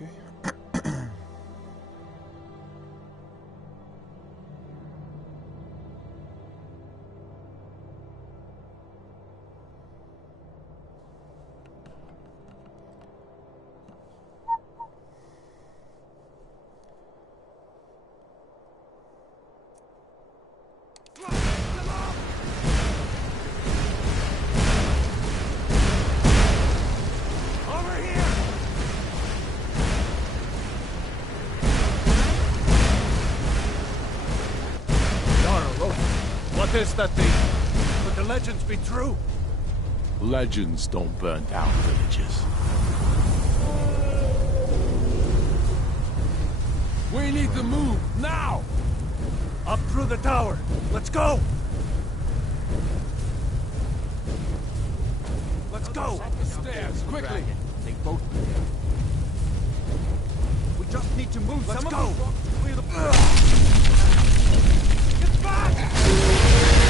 Okay. What is that thing? Could the legends be true? Legends don't burn down villages. We need to move, now! Up through the tower. Let's go! Let's go! Up the stairs, quickly! They both... We just need to move. Let's go! Get back!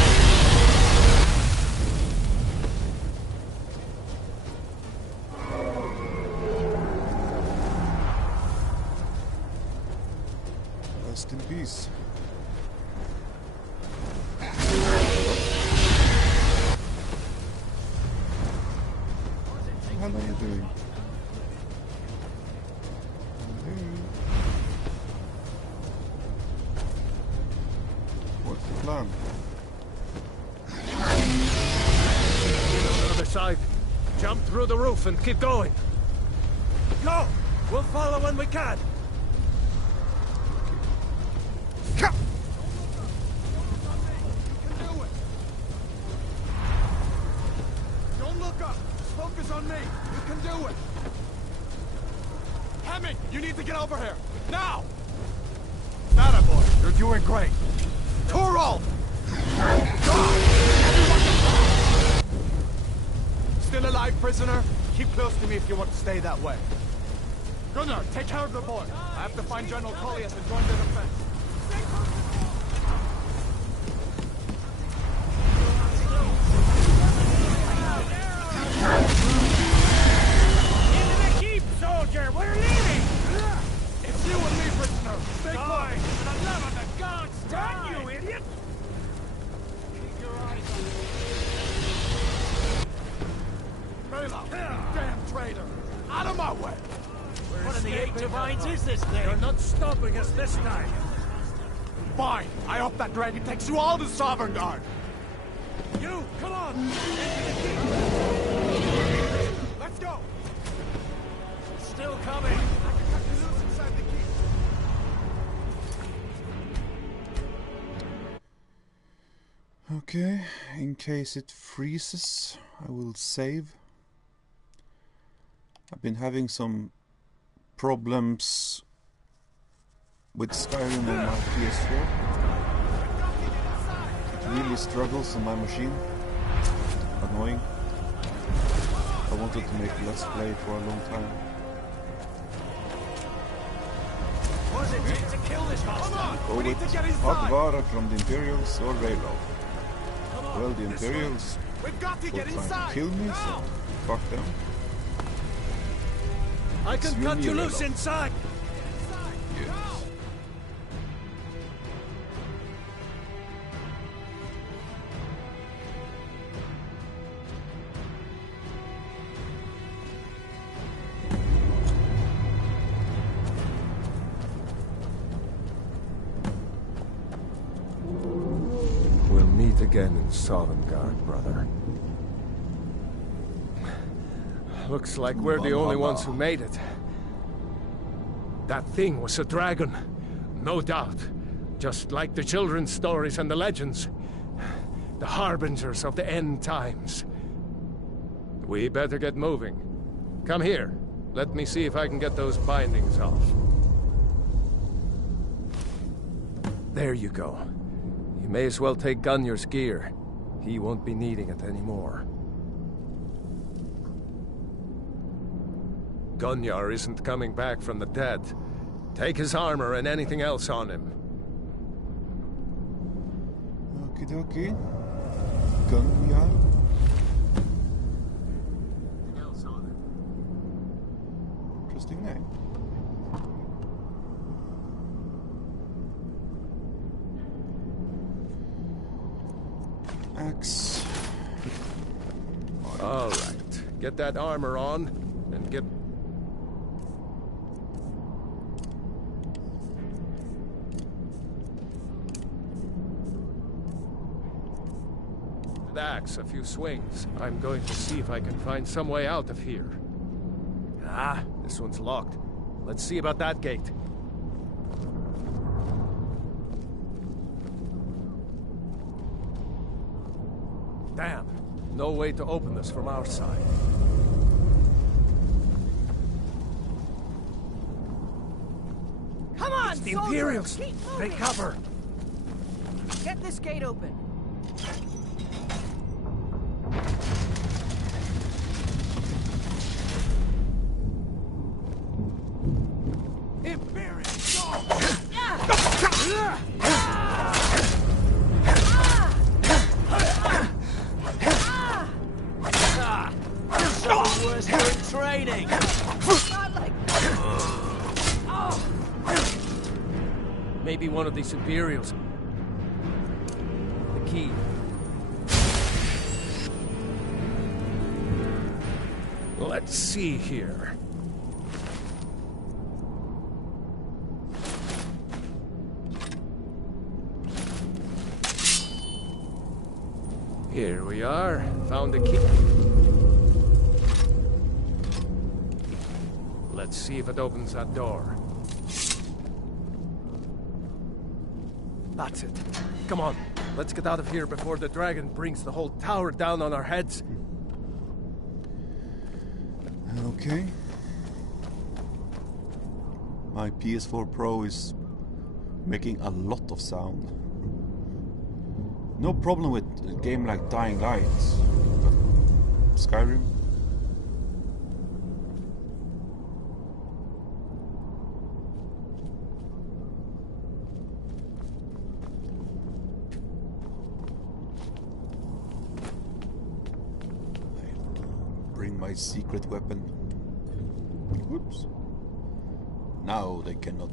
Rest in peace. What are you doing? What's the plan? On the other side. Jump through the roof and keep going. Go! We'll follow when we can. Don't look up. Just focus on me. You can do it. Hemming, you need to get over here. Now! That boy, you're doing great. Torol! Still alive, prisoner? Keep close to me if you want to stay that way. Gunnar, take care of the boy. I have to find General Collius and join the defense. Into the keep, soldier! We're leaving! It's you and me, prisoner. Stay close. For the love of the gods, damn you, idiot! Keep your eyes on me. Mela, damn traitor! Out of my way! What in the eight divines is this thing? You're not stopping us this time. Fine. I hope that dragon takes you all to Sovereign Guard. You, come on! Let's go. Still coming. I can cut you loose inside the keep. Okay, in case it freezes, I will save. I've been having some problems with Skyrim on my PS4. It really struggles on my machine. Annoying. I wanted to make Let's Play for a long time. What does it take to kill this monster? Go with Advara from the Imperials or Railroad. Well, the Imperials We've got to were get trying inside. to kill me, so fuck them. I can Swing cut you me loose around. inside! Yes. We'll meet again in Sovngarde, brother. Looks like we're the only ones who made it. That thing was a dragon, no doubt. Just like the children's stories and the legends. The harbingers of the end times. We better get moving. Come here. Let me see if I can get those bindings off. There you go. You may as well take Gunnar's gear. He won't be needing it anymore. Gunnar isn't coming back from the dead. Take his armor and anything else on him. Okie dokie. Gunjar. Interesting name. Axe. All right. Get that armor on and get... the axe a few swings. I'm going to see if I can find some way out of here. Ah, this one's locked. Let's see about that gate. Damn. No way to open this from our side. Come on, It's the soldiers! Imperials! Keep Take moving. cover! Get this gate open. Maybe one of these Imperials. The key. Let's see here. Here we are. Found the key. Let's see if it opens that door. That's it. Come on. Let's get out of here before the dragon brings the whole tower down on our heads. Okay. My PS4 Pro is making a lot of sound. No problem with a game like Dying Light, but Skyrim. Bring my secret weapon. Whoops. Now they cannot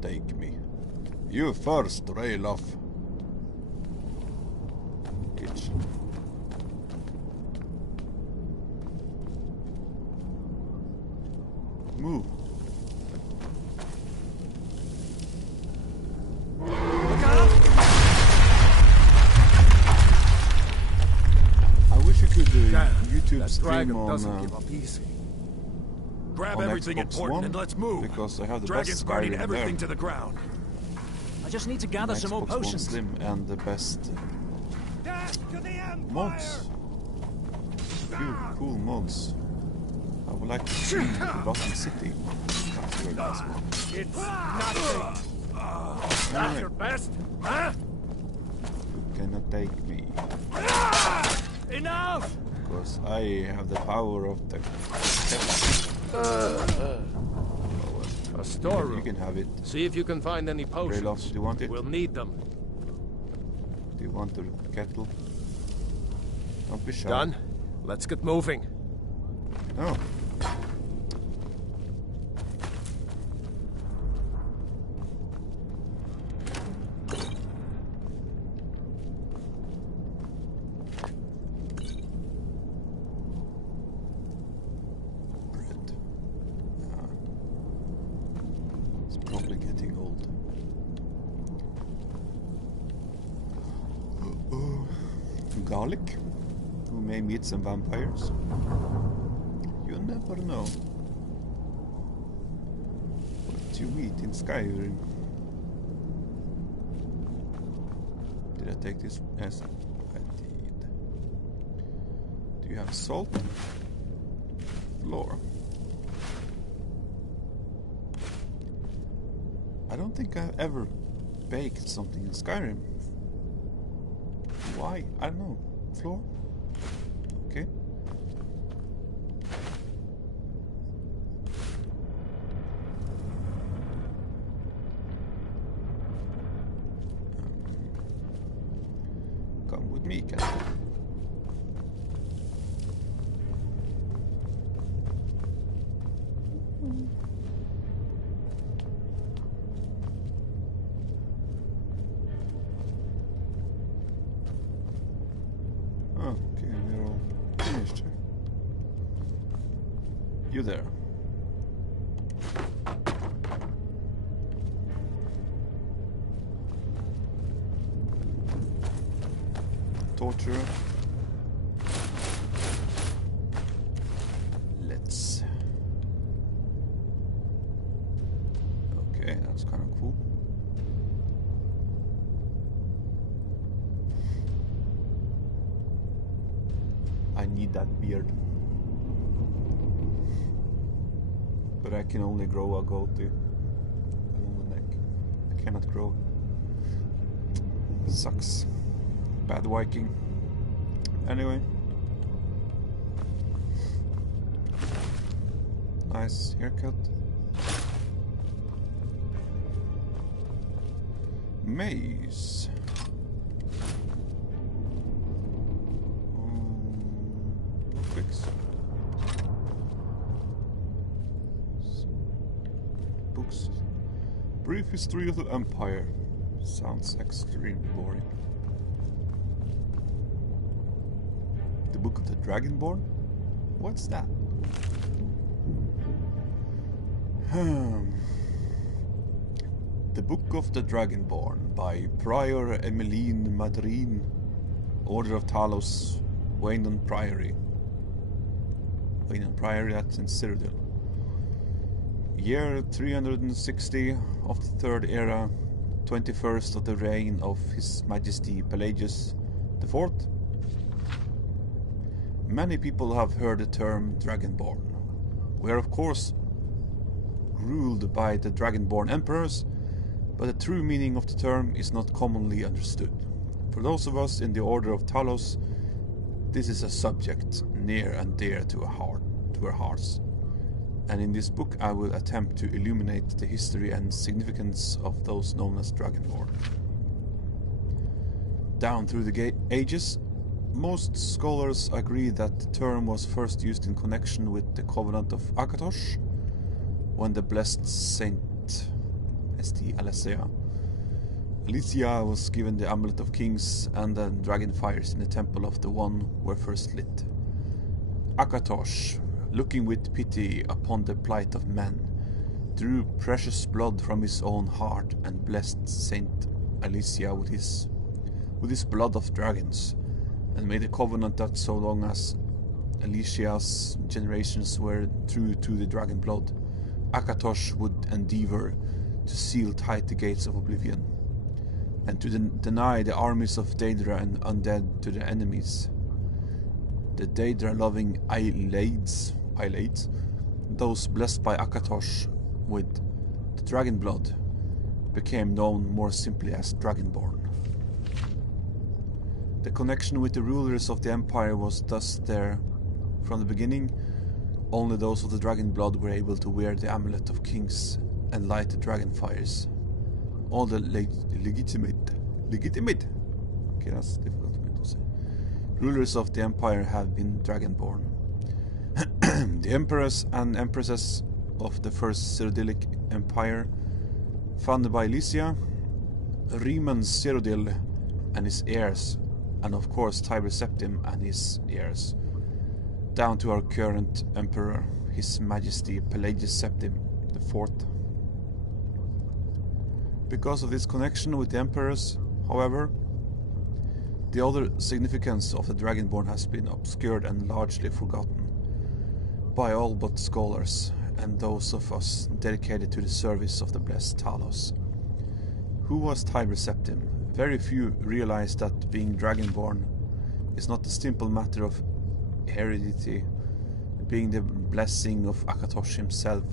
take me. You first, Rayloff. Bitch. Move. I wish you could YouTube That stream dragon on doesn't give up easy. Grab on everything Xbox important One, and let's move. because I have the Dragon's best burning Skyrim everything there. to the ground. I just need to gather some more Xbox One potions. Slim and the best Death to the Empire! mods. Few cool mods. I would like to see the Rotten City. That's very possible. It's nothing. That's your best, huh? You cannot take me, Enough! because I have the power of the A You storeroom. can have it. See if you can find any potions. Rayloff, do you want it? We'll need them. Do you want the kettle? Don't be shy. Done? Let's get moving. Oh. Bread. Ah. It's probably getting old. Garlic. We may meet some vampires. You never know what you meet in Skyrim. Did I take this? Yes, I did. Do you have salt? Flour. I don't think I've ever baked something in Skyrim. Why? I don't know. Flour? Okay. Come with me, cat. You there. Torture. Let's. Okay, that's kind of cool. I need that beard. But I can only grow a goatee along the neck. I cannot grow. Sucks. Bad Viking. Anyway. Nice haircut. Maze. Fix. Books. Brief history of the Empire. Sounds extremely boring. The Book of the Dragonborn? What's that? The Book of the Dragonborn by Prior Emmeline Madrine, Order of Talos, Waynon Priory. Waynon Priory, that's in Cyrodiil. Year 360 of the Third Era, 21st of the reign of His Majesty Pelagius IV. Many people have heard the term Dragonborn. We are of course ruled by the Dragonborn Emperors, but the true meaning of the term is not commonly understood. For those of us in the Order of Talos, this is a subject near and dear to our hearts. And in this book I will attempt to illuminate the history and significance of those known as Dragonborn. Down through the ages, most scholars agree that the term was first used in connection with the Covenant of Akatosh, when the blessed Saint St. Alicia was given the Amulet of Kings and the dragon fires in the Temple of the One were first lit. Akatosh, looking with pity upon the plight of men, drew precious blood from his own heart and blessed Saint Alicia with his blood of dragons, and made a covenant that so long as Alicia's generations were true to the dragon blood, Akatosh would endeavor to seal tight the gates of oblivion, and to deny the armies of Daedra and undead to their enemies. The Daedra-loving Islaids, those blessed by Akatosh with the dragon blood, became known more simply as Dragonborn. The connection with the rulers of the Empire was thus there from the beginning. Only those of the dragon blood were able to wear the Amulet of Kings and light the dragon fires. All the legitimate, okay, that's difficult for me to say, rulers of the Empire have been Dragonborn. The emperors and empresses of the first Cyrodiilic Empire, founded by Alicia, Riemann Cyrodiil and his heirs, and of course Tiber Septim and his heirs, down to our current emperor, His Majesty Pelagius Septim IV. Because of this connection with the emperors, however, the other significance of the Dragonborn has been obscured and largely forgotten by all but scholars and those of us dedicated to the service of the blessed Talos. Who was Tiber Septim? Very few realize that being Dragonborn is not a simple matter of heredity, being the blessing of Akatosh himself.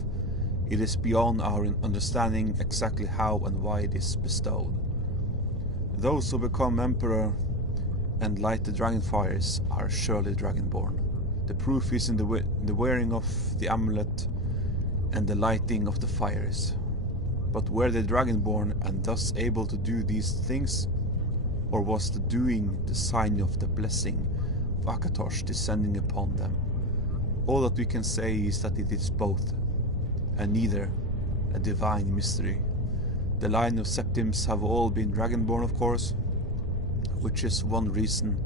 It is beyond our understanding exactly how and why it is bestowed. Those who become emperor and light the dragon fires are surely Dragonborn. The proof is in the wearing of the amulet and the lighting of the fires. But were they Dragonborn and thus able to do these things? Or was the doing the sign of the blessing of Akatosh descending upon them? All that we can say is that it is both, and neither a divine mystery. The line of Septims have all been Dragonborn, of course, which is one reason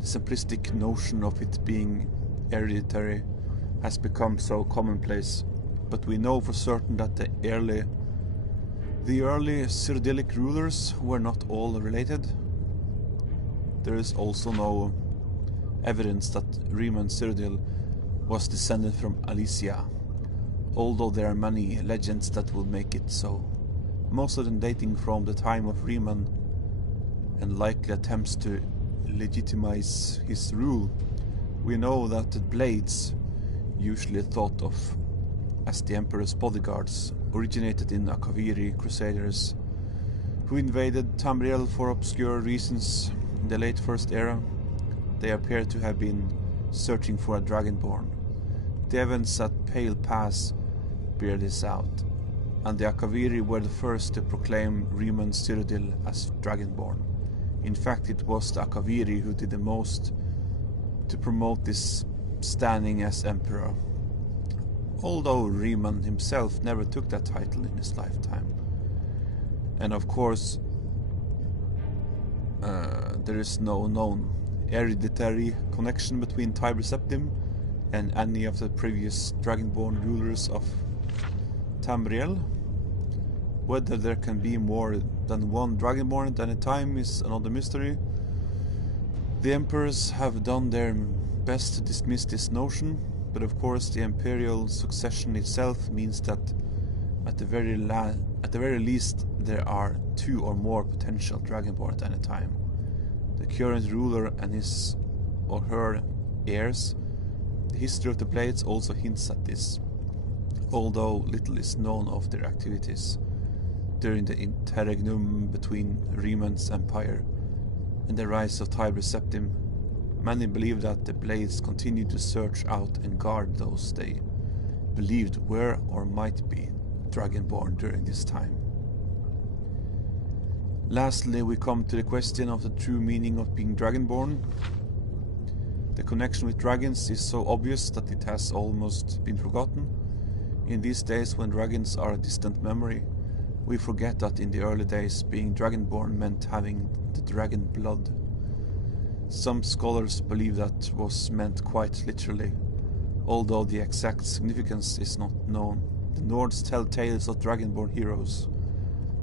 the simplistic notion of it being hereditary has become so commonplace, but we know for certain that the early Cyrodiilic rulers were not all related. There is also no evidence that Riemann Cyrodiil was descended from Alesia, although there are many legends that will make it so, most of them dating from the time of Riemann and likely attempts to legitimize his rule. We know that the blades, usually thought of as the Emperor's bodyguards, originated in Akaviri crusaders who invaded Tamriel for obscure reasons in the late First Era. They appear to have been searching for a Dragonborn. The events at Pale Pass bear this out, and the Akaviri were the first to proclaim Riemann Cyrodiil as Dragonborn. In fact, it was the Akaviri who did the most to promote this standing as Emperor, although Riemann himself never took that title in his lifetime. And of course, there is no known hereditary connection between Tiber Septim and any of the previous Dragonborn rulers of Tamriel. Whether there can be more than one Dragonborn at any time is another mystery. The emperors have done their best to dismiss this notion, but of course the imperial succession itself means that at the very least there are 2 or more potential Dragonborn at any time. The current ruler and his or her heirs. The history of the Blades also hints at this, although little is known of their activities during the interregnum between Riemann's empire and the rise of Tiber Septim. Many believe that the Blades continued to search out and guard those they believed were or might be Dragonborn during this time. Lastly, we come to the question of the true meaning of being Dragonborn. The connection with dragons is so obvious that it has almost been forgotten. In these days, when dragons are a distant memory, we forget that in the early days, being Dragonborn meant having the dragon blood. Some scholars believe that was meant quite literally, although the exact significance is not known. The Nords tell tales of Dragonborn heroes,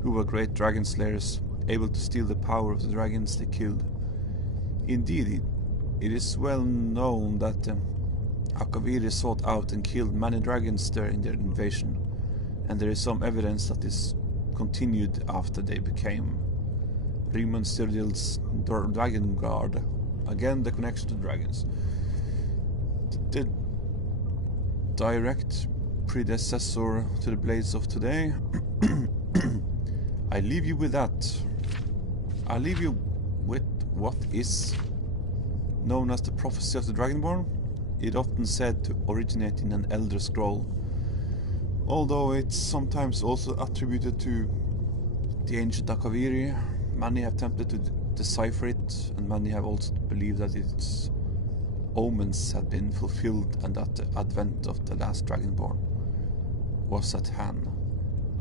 who were great dragon slayers, able to steal the power of the dragons they killed. Indeed, it is well known that Akaviri sought out and killed many dragons during their invasion, and there is some evidence that this continued after they became Riemann Cyrodiil's Dragon Guard. Again, the connection to dragons. The direct predecessor to the Blades of today. I leave you with that. I leave you with what is known as the prophecy of the Dragonborn. It often said to originate in an Elder Scroll, although it's sometimes also attributed to the ancient Akaviri. Many have attempted to decipher it, and many have also believed that its omens had been fulfilled and that the advent of the last Dragonborn was at hand.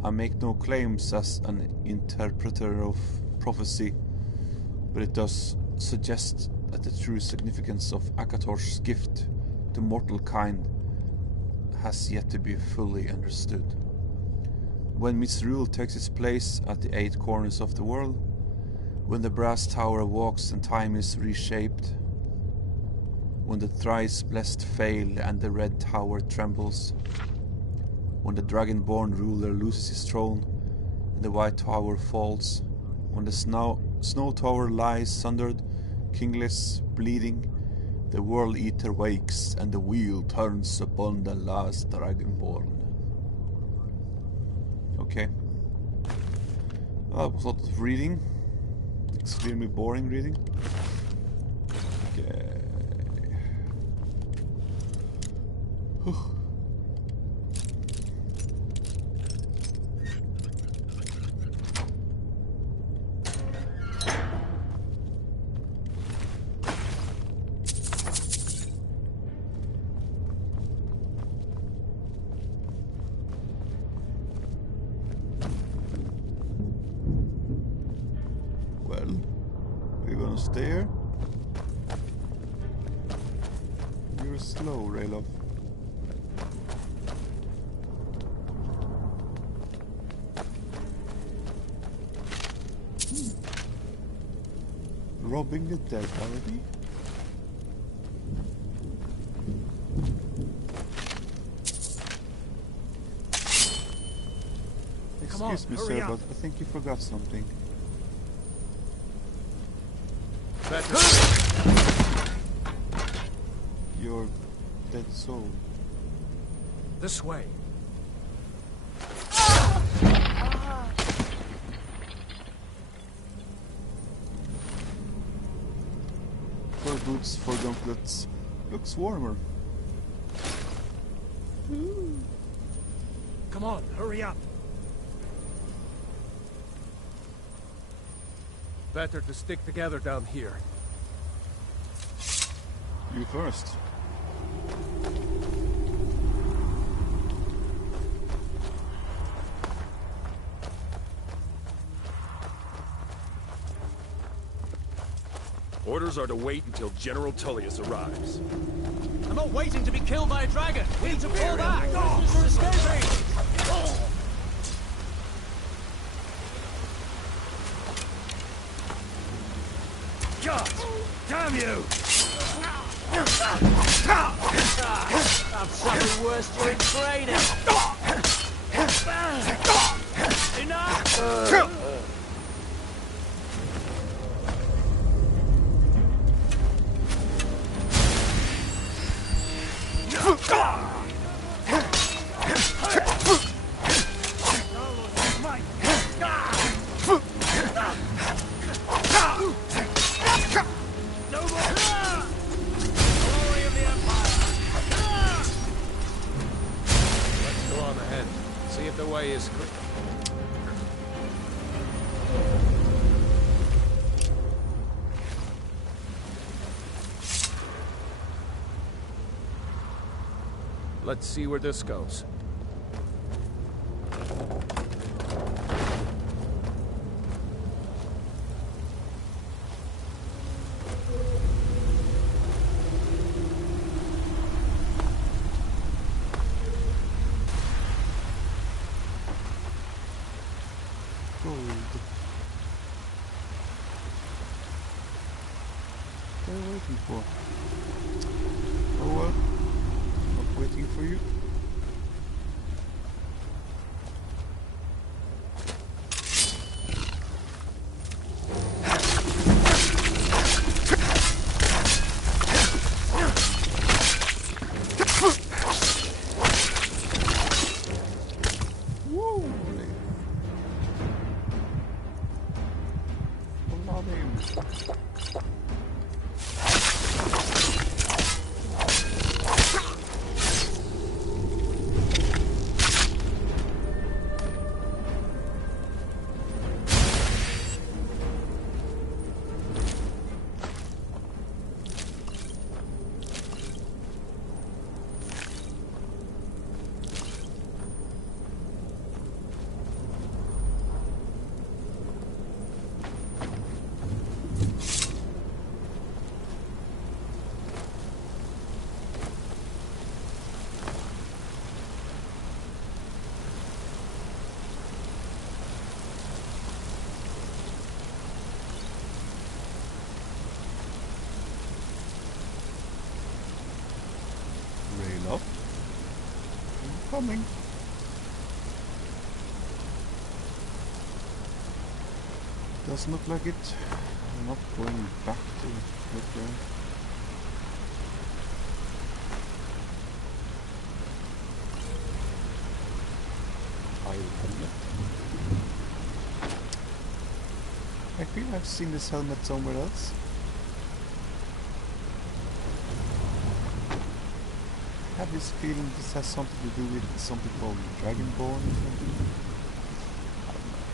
I make no claims as an interpreter of prophecy, but it does suggest that the true significance of Akator's gift to mortal kind has yet to be fully understood. When misrule takes its place at the 8 corners of the world, when the brass tower walks and time is reshaped, when the thrice blessed fail and the red tower trembles, when the Dragonborn ruler loses his throne and the white tower falls, when the snow tower lies sundered, kingless, bleeding, the World Eater wakes and the wheel turns upon the last Dragonborn. Okay. That was a lot of reading. Extremely boring reading. Okay. Well, we're gonna stay here. You're slow, Rayloff. Robbing the dead already? Excuse me, sir, but I think you forgot something. Your dead soul. This way. Fur boots for gauntlets. Looks warmer. Come on, hurry up. Better to stick together down here. You first. Orders are to wait until General Tullius arrives. I'm not waiting to be killed by a dragon. We need to pull back. We're escaping. God damn you! I've suffered worse during training. Enough! Let's see where this goes. Gold. What are you waiting for? Oh well. Waiting for you. Woo! Love him. Rail up. I'm coming. Doesn't look like it. I'm not going back to look there. Helmet. I feel I've seen this helmet somewhere else. I have this feeling this has something to do with something called Dragonborn or something. I don't know.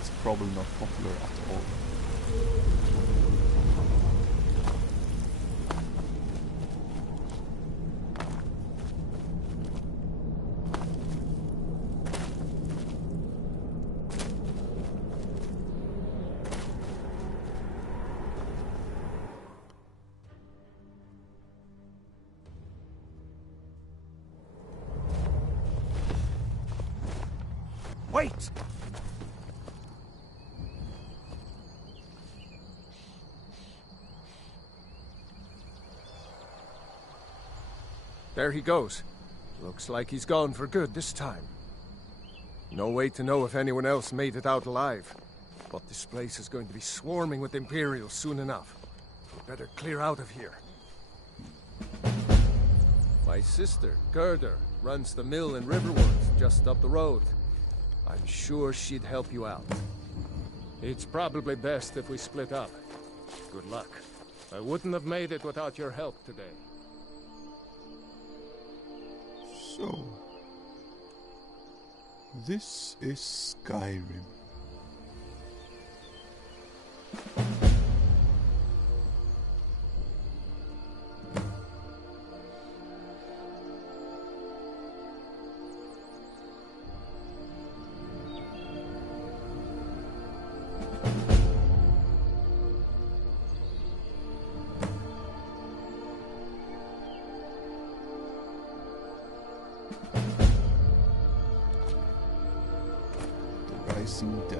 It's probably not popular at all. Wait! There he goes. Looks like he's gone for good this time. No way to know if anyone else made it out alive. But this place is going to be swarming with Imperials soon enough. We better clear out of here. My sister, Gerda, runs the mill in Riverwood, just up the road. I'm sure she'd help you out. It's probably best if we split up. Good luck. I wouldn't have made it without your help today. So, this is Skyrim. Rising Dead.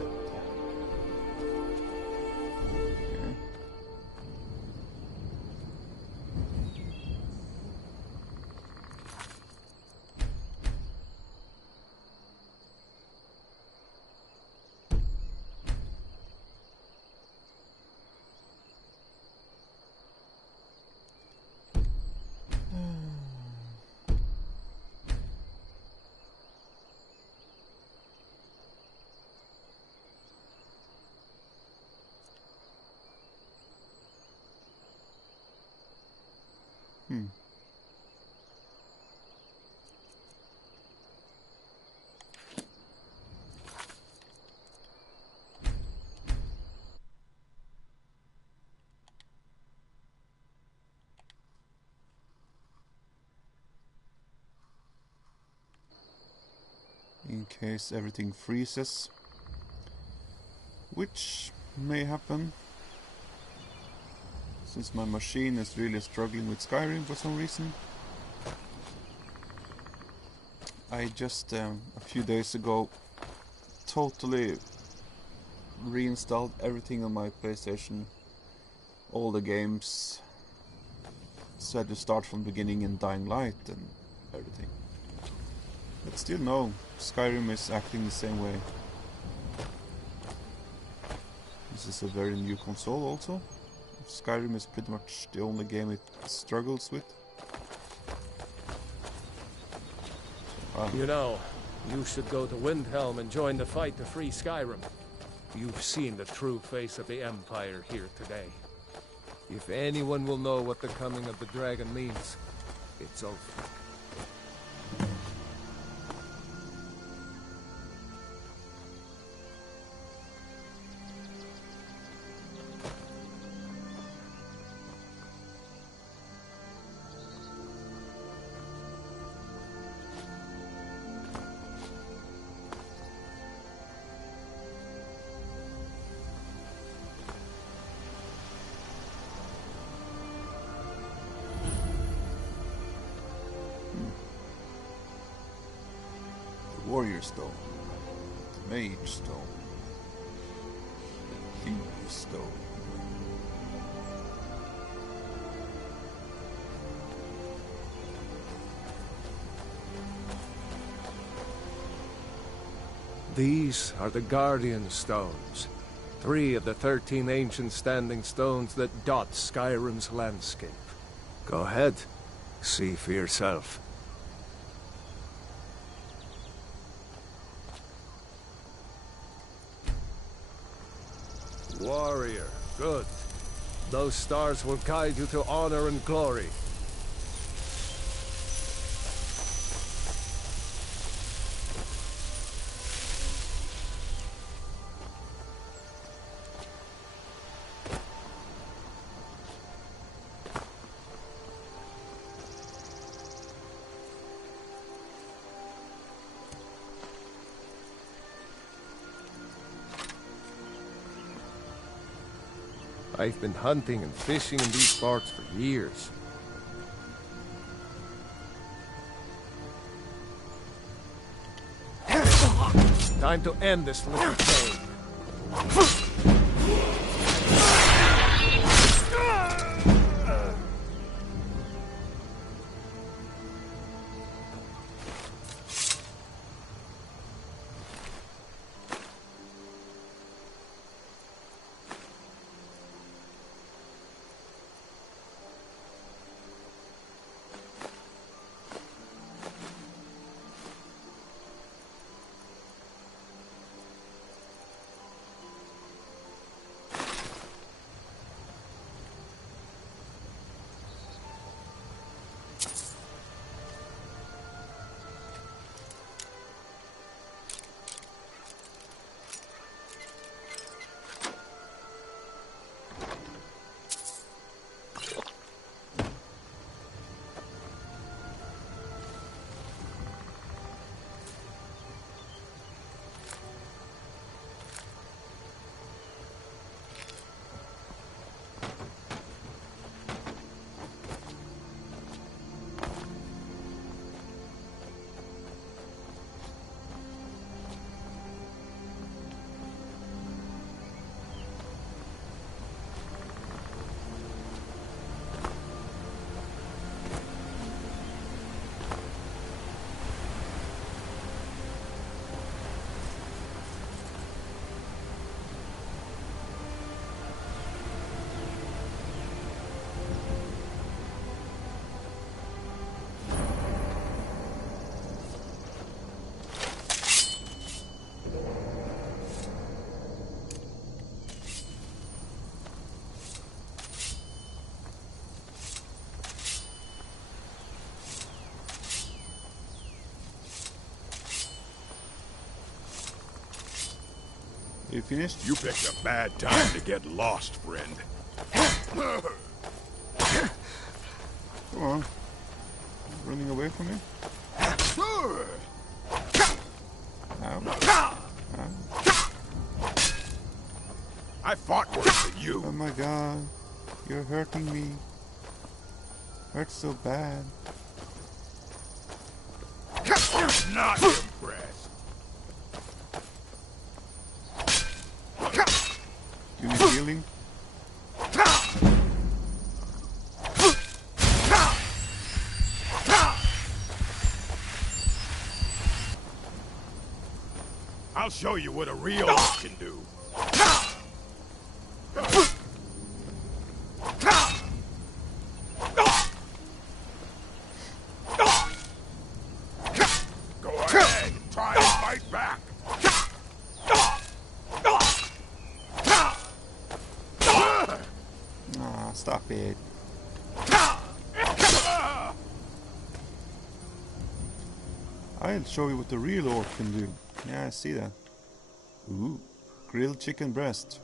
Okay. In case everything freezes, which may happen since my machine is really struggling with Skyrim for some reason. I just a few days ago totally reinstalled everything on my PlayStation, all the games, so I had to start from the beginning in Dying Light and everything. But still no, Skyrim is acting the same way. This is a very new console also. Skyrim is pretty much the only game it struggles with. You know, you should go to Windhelm and join the fight to free Skyrim. You've seen the true face of the Empire here today. If anyone will know what the coming of the dragon means, it's over. Warrior Stone, Mage Stone, Thief Stone. These are the Guardian Stones, 3 of the 13 ancient standing stones that dot Skyrim's landscape. Go ahead, see for yourself. Warrior, good. Those stars will guide you to honor and glory. I've been hunting and fishing in these parts for years. Time to end this little game. You finished? You picked a bad time to get lost, friend. Come on. Running away from me? Ow. Ow. I fought worse than you. Oh my god. You're hurting me. Hurts so bad. Not impressed. You need healing? I'll show you what a real orc can do. Go ahead, try and fight back. Ah, stop it. I'll show you what the real orc can do. Yeah, I see that. Ooh, grilled chicken breast.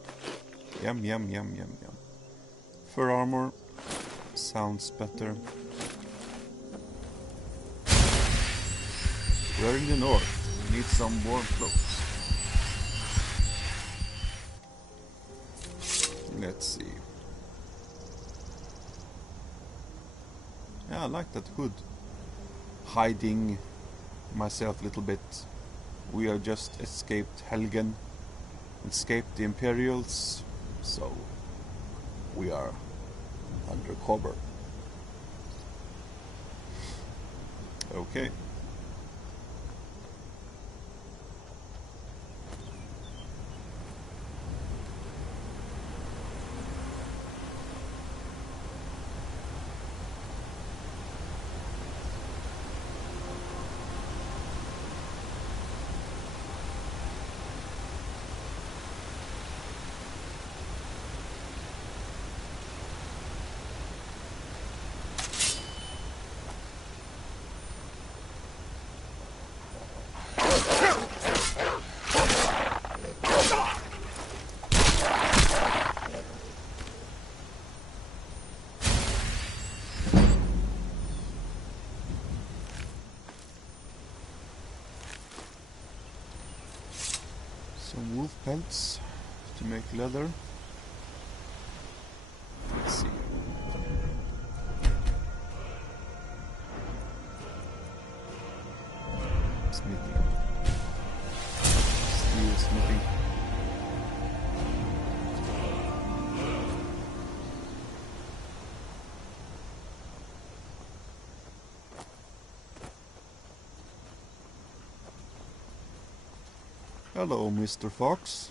Yum, yum, yum, yum, yum. Fur armor. Sounds better. We're in the north. Need some warm clothes. Let's see. Yeah, I like that hood. Hiding myself a little bit. We have just escaped Helgen, escaped the Imperials, so we are undercover. Okay. Some wolf pelts to make leather. Let's see. Smithing. Steel smithing. Hello, Mr. Fox.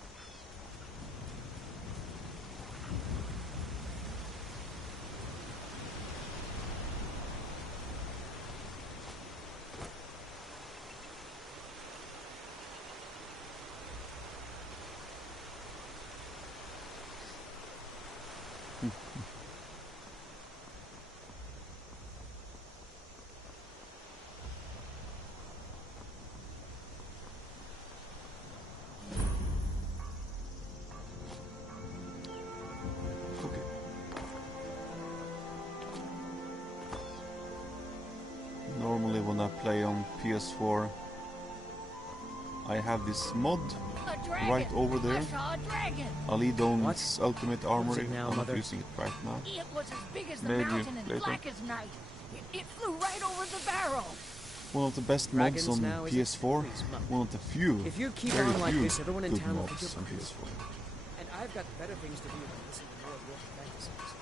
Normally when I play on PS4 I have this mod right over there. Lykaon's Ultimate Armory. Now, I'm not Mother? using it right now. It was as big as the Maybe mountain and later. black as night. It flew right over the barrel. One of the best mods Dragons on now, is it? PS4. Please, Mother. One of the few, If you keep very on like few this, everyone in good town will think mods you're on crazy. PS4. And I've got better things to do than listen to more wolf fantasies.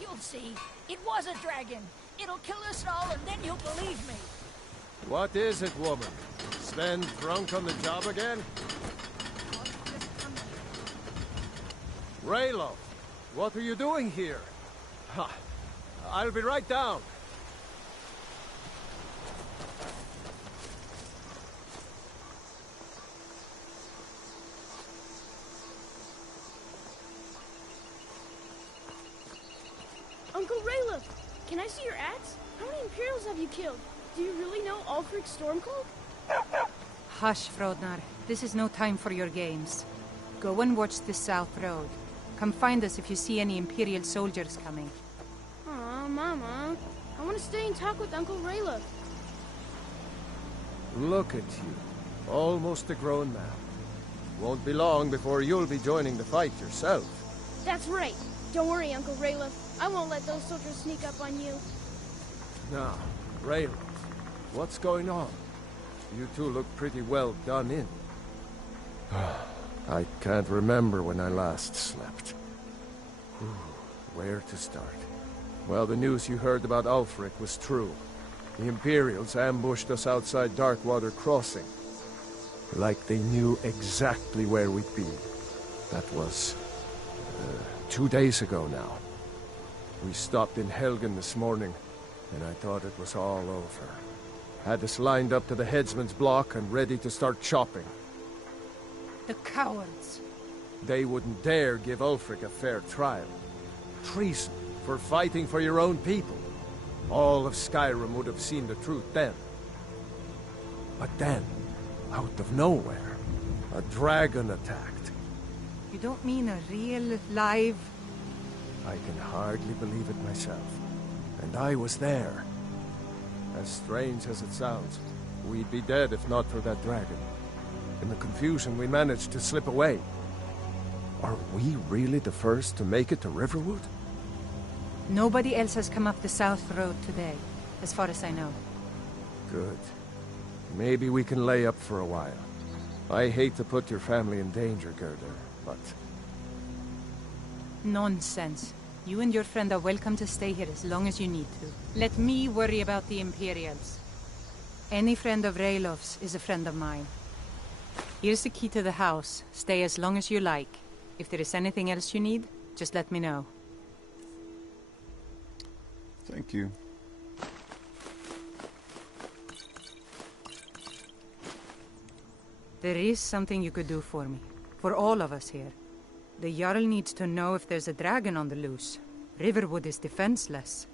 You'll see. It was a dragon. It'll kill us all, and then you'll believe me. What is it, woman? Sven drunk on the job again? Raylo, what are you doing here? Ha, I'll be right down. Uncle Raylo, can I see your axe? How many Imperials have you killed? Do you really know Ulfric's Stormcloak? Hush, Frodnar. This is no time for your games. Go and watch the South Road. Come find us if you see any Imperial soldiers coming. Aw, Mama. I want to stay and talk with Uncle Rayla. Look at you. Almost a grown man. Won't be long before you'll be joining the fight yourself. That's right. Don't worry, Uncle Rayla. I won't let those soldiers sneak up on you. Now, Rayla, what's going on? You two look pretty well done in. I can't remember when I last slept. Where to start? Well, the news you heard about Ulfric was true. The Imperials ambushed us outside Darkwater Crossing. Like they knew exactly where we'd be. That was 2 days ago now. We stopped in Helgen this morning, and I thought it was all over. Had us lined up to the headsman's block and ready to start chopping. The cowards. They wouldn't dare give Ulfric a fair trial. Treason for fighting for your own people. All of Skyrim would have seen the truth then. But then, out of nowhere, a dragon attacked. You don't mean a real, live... I can hardly believe it myself. And I was there. As strange as it sounds, we'd be dead if not for that dragon. In the confusion, we managed to slip away. Are we really the first to make it to Riverwood? Nobody else has come up the South Road today, as far as I know. Good. Maybe we can lay up for a while. I hate to put your family in danger, Gerda, but... Nonsense. You and your friend are welcome to stay here as long as you need to. Let me worry about the Imperials. Any friend of Raylof's is a friend of mine. Here's the key to the house. Stay as long as you like. If there is anything else you need, just let me know. Thank you. There is something you could do for me. For all of us here. The Jarl needs to know if there's a dragon on the loose. Riverwood is defenseless.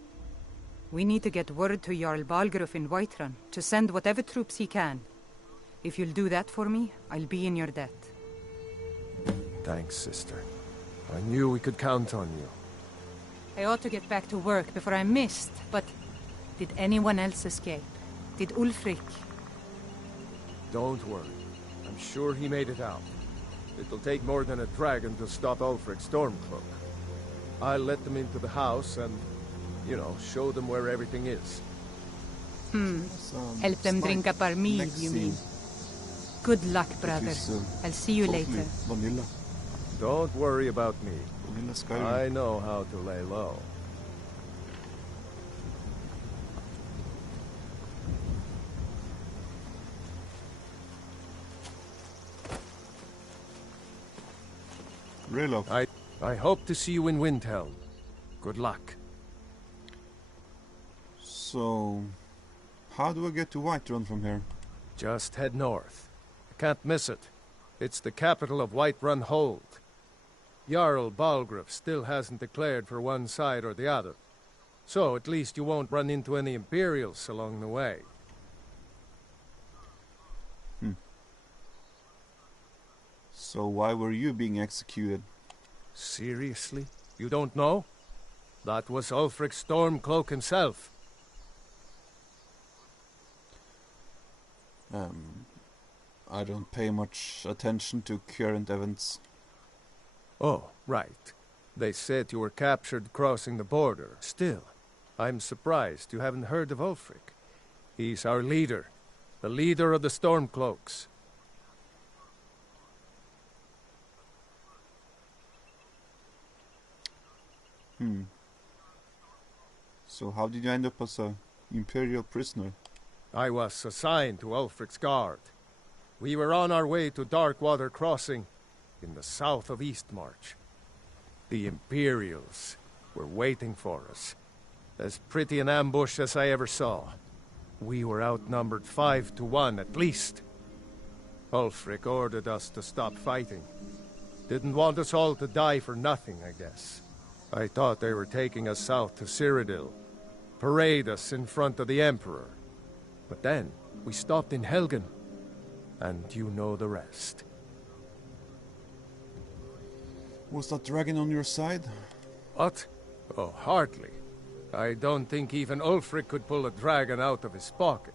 We need to get word to Jarl Balgruuf in Whiterun to send whatever troops he can. If you'll do that for me, I'll be in your debt. Thanks, sister. I knew we could count on you. I ought to get back to work before I'm missed, but... Did anyone else escape? Did Ulfric? Don't worry. I'm sure he made it out. It'll take more than a dragon to stop Ulfric's Stormcloak. I'll let them into the house and, you know, show them where everything is. Help them drink up our mead, you mean? Good luck, brother. I'll see you later. Vanilla. Don't worry about me. Vanilla Skyrim. I know how to lay low. Raylof. I hope to see you in Windhelm. Good luck. So, how do I get to Whiterun from here? Just head north. I can't miss it. It's the capital of Whiterun Hold. Jarl Balgruuf still hasn't declared for one side or the other. So at least you won't run into any Imperials along the way. So why were you being executed? Seriously? You don't know? That was Ulfric Stormcloak himself. I don't pay much attention to current events. Oh, right. They said you were captured crossing the border. Still, I'm surprised you haven't heard of Ulfric. He's our leader. The leader of the Stormcloaks. So how did you end up as a Imperial prisoner? I was assigned to Ulfric's guard. We were on our way to Darkwater Crossing, in the south of Eastmarch. The Imperials were waiting for us. As pretty an ambush as I ever saw. We were outnumbered 5 to 1 at least. Ulfric ordered us to stop fighting. Didn't want us all to die for nothing, I guess. I thought they were taking us south to Cyrodiil. Parade us in front of the Emperor. But then, we stopped in Helgen. And you know the rest. Was that dragon on your side? What? Oh, hardly. I don't think even Ulfric could pull a dragon out of his pocket.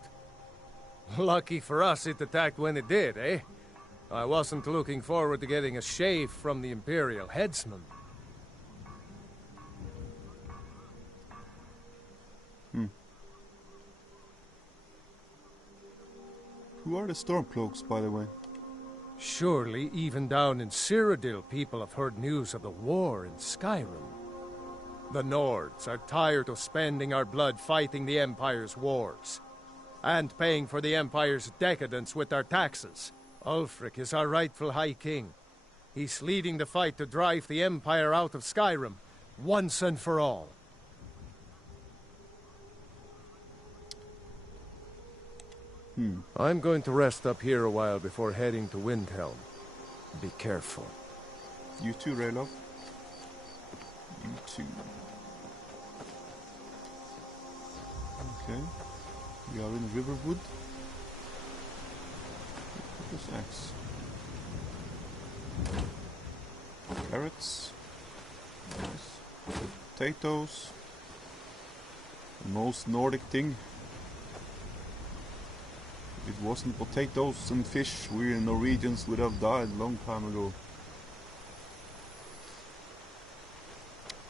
Lucky for us it attacked when it did, eh? I wasn't looking forward to getting a shave from the Imperial headsman. Who are the Stormcloaks, by the way? Surely, even down in Cyrodiil, people have heard news of the war in Skyrim. The Nords are tired of spending our blood fighting the Empire's wars, and paying for the Empire's decadence with our taxes. Ulfric is our rightful High King. He's leading the fight to drive the Empire out of Skyrim, once and for all. I'm going to rest up here a while before heading to Windhelm. Be careful. You too, Raylov. You too. Okay. We are in Riverwood. This axe. Carrots. Nice. Potatoes. The most Nordic thing. If it wasn't potatoes and fish, we Norwegians would have died a long time ago.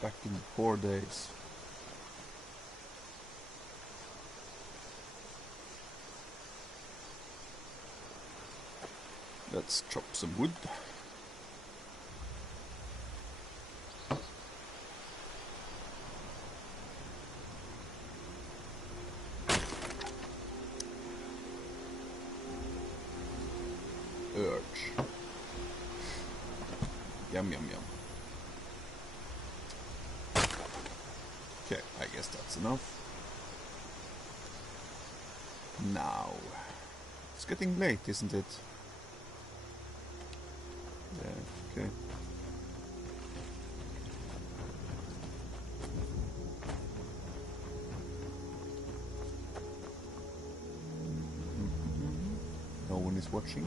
Back in the poor days. Let's chop some wood. Urge. Yum yum yum. Okay, I guess that's enough. Now. It's getting late, isn't it? Yeah, okay. No one is watching.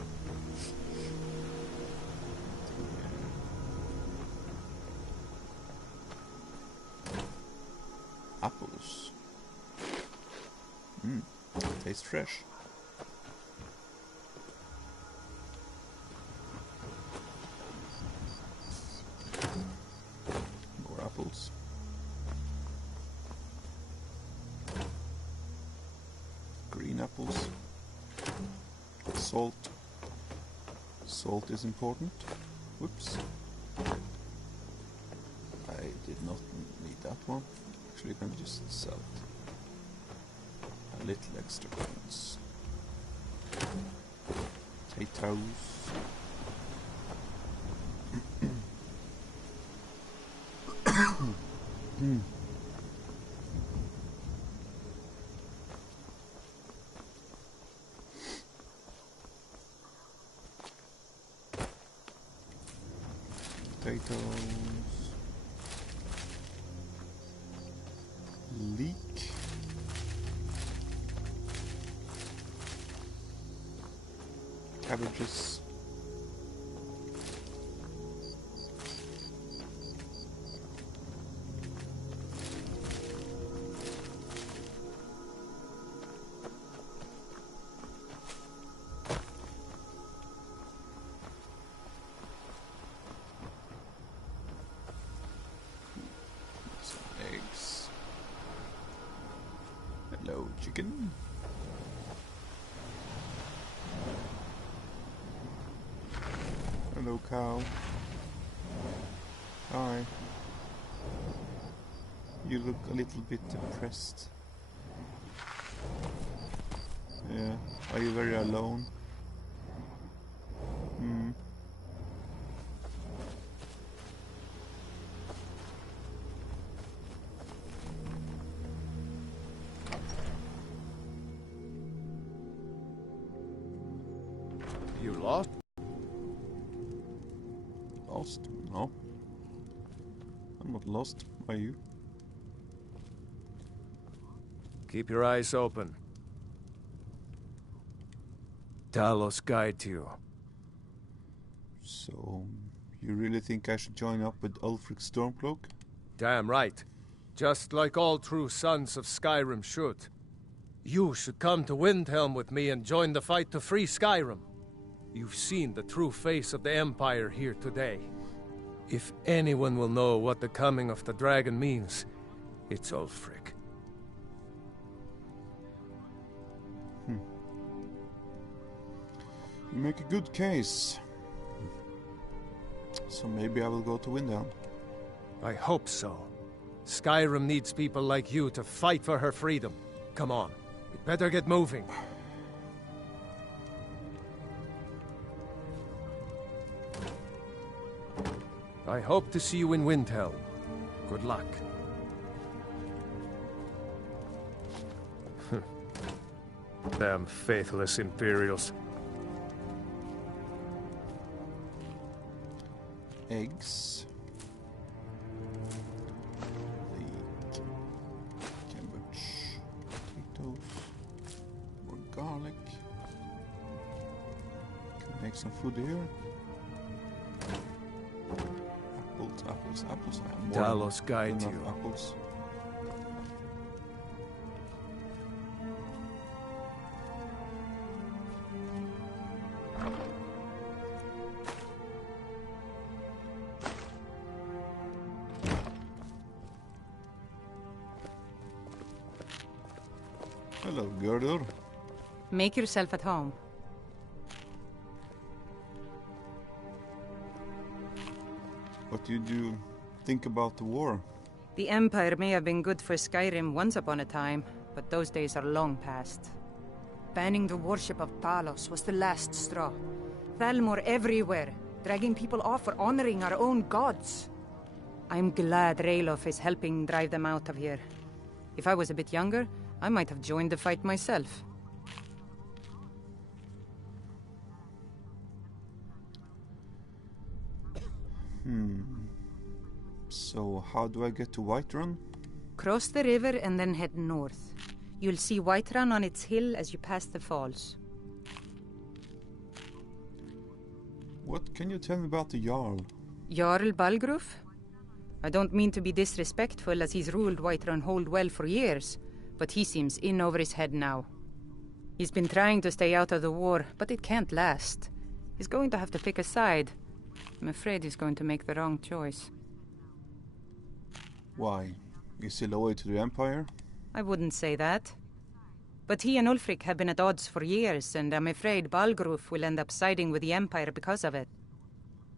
Apples. Tastes fresh. More apples. Green apples. Salt. Salt is important. Whoops. I did not need that one. Actually, you can just sell it. A little extra coins. Potatoes. Potatoes. Leek. Cabbages. Some eggs. Hello, chicken. Hello, cow. Hi. You look a little bit depressed. Yeah. Are you very alone? You lost? Lost? No. I'm not lost. Are you? Keep your eyes open. Talos guides you. So, You really think I should join up with Ulfric Stormcloak? Damn right. Just like all true sons of Skyrim should. You should come to Windhelm with me and join the fight to free Skyrim. You've seen the true face of the Empire here today. If anyone will know what the coming of the dragon means, it's Ulfric. You make a good case. So maybe I will go to Windhelm. I hope so. Skyrim needs people like you to fight for her freedom. Come on, we'd better get moving. I hope to see you in Windhelm. Good luck. Damn faithless Imperials. Eggs. Leek. Cabbage. Potatoes. More garlic. Can make some food here. Apples. I have more Talos guide enough you. Apples. Hello, Gerdur. Make yourself at home. What do you think about the war? The Empire may have been good for Skyrim once upon a time, but those days are long past. Banning the worship of Talos was the last straw. Thalmor everywhere, dragging people off for honoring our own gods. I'm glad Ralof is helping drive them out of here. If I was a bit younger, I might have joined the fight myself. So how do I get to Whiterun? Cross the river and then head north. You'll see Whiterun on its hill as you pass the falls. What can you tell me about the Jarl? Jarl Balgruf? I don't mean to be disrespectful, as he's ruled Whiterun Hold well for years, but he seems in over his head now. He's been trying to stay out of the war, but it can't last. He's going to have to pick a side. I'm afraid he's going to make the wrong choice. Why? Is he loyal to the Empire? I wouldn't say that. But he and Ulfric have been at odds for years, and I'm afraid Balgruf will end up siding with the Empire because of it.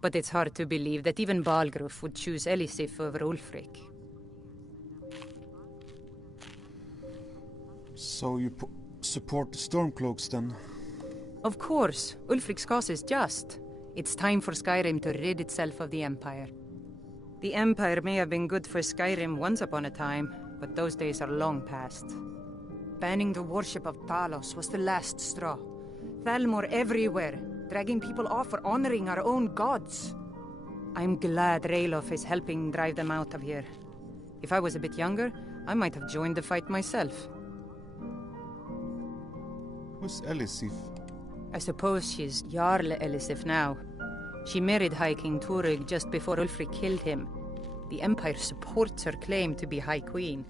But it's hard to believe that even Balgruf would choose Elisif over Ulfric. So you support the Stormcloaks then? Of course. Ulfric's cause is just. It's time for Skyrim to rid itself of the Empire. The Empire may have been good for Skyrim once upon a time, but those days are long past. Banning the worship of Talos was the last straw. Thalmor everywhere, dragging people off for honoring our own gods. I'm glad Ralof is helping drive them out of here. If I was a bit younger, I might have joined the fight myself. Who's Elisif? I suppose she's Jarl Elisif now. She married High King Turig just before Ulfric killed him. The Empire supports her claim to be High Queen.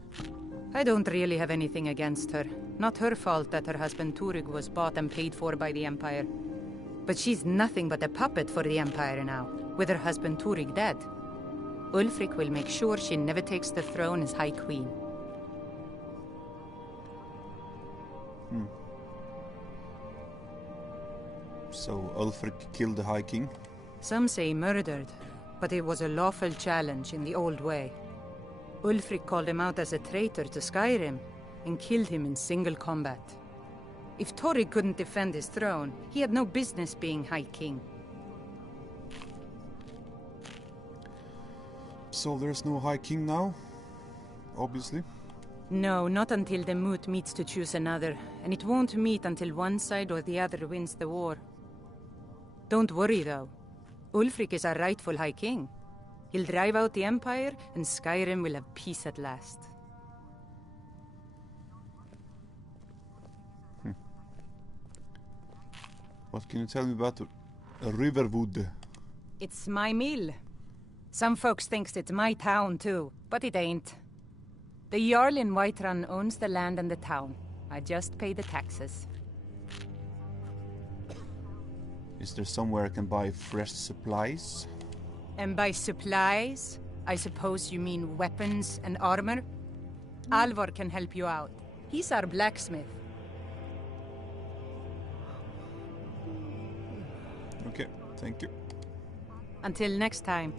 I don't really have anything against her. Not her fault that her husband Turig was bought and paid for by the Empire. But she's nothing but a puppet for the Empire now, with her husband Turig dead. Ulfric will make sure she never takes the throne as High Queen. So Ulfric killed the High King? Some say murdered, but it was a lawful challenge in the old way. Ulfric called him out as a traitor to Skyrim and killed him in single combat. If Turig couldn't defend his throne, he had no business being High King. So there's no High King now? Obviously. No, not until the Moot meets to choose another, and it won't meet until one side or the other wins the war. Don't worry, though. Ulfric is our rightful High King. He'll drive out the Empire, and Skyrim will have peace at last. What can you tell me about Riverwood? It's my mill. Some folks thinks it's my town too, but it ain't. The Jarl in Whiterun owns the land and the town. I just pay the taxes. Is there somewhere I can buy fresh supplies? And by supplies, I suppose you mean weapons and armor? Alvor can help you out. He's our blacksmith. Okay, thank you. Until next time.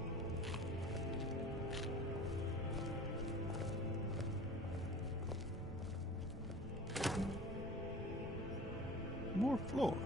More floor.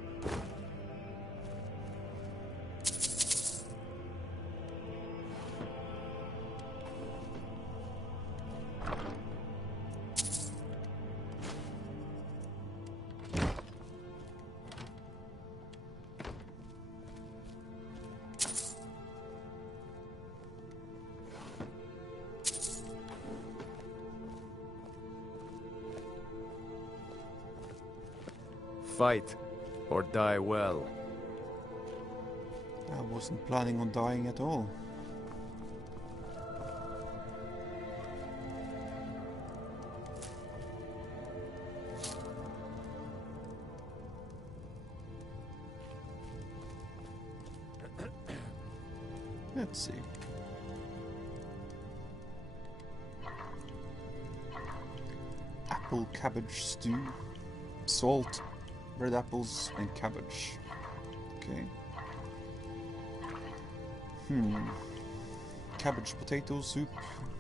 Fight, or die well. I wasn't planning on dying at all. Let's see. Apple cabbage stew, salt, red apples and cabbage. Okay. Cabbage potato soup,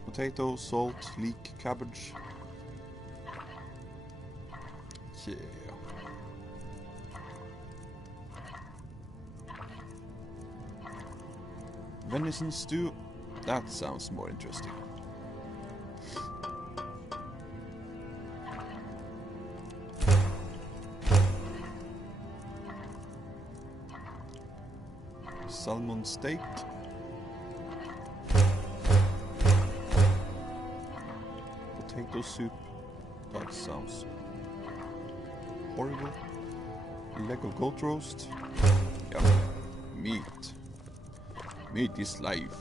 potato, salt, leek, cabbage. Yeah. Venison stew. That sounds more interesting. Salmon steak. Potato soup. That sounds horrible. Leg of goat roast. Yum. Meat. Meat is life.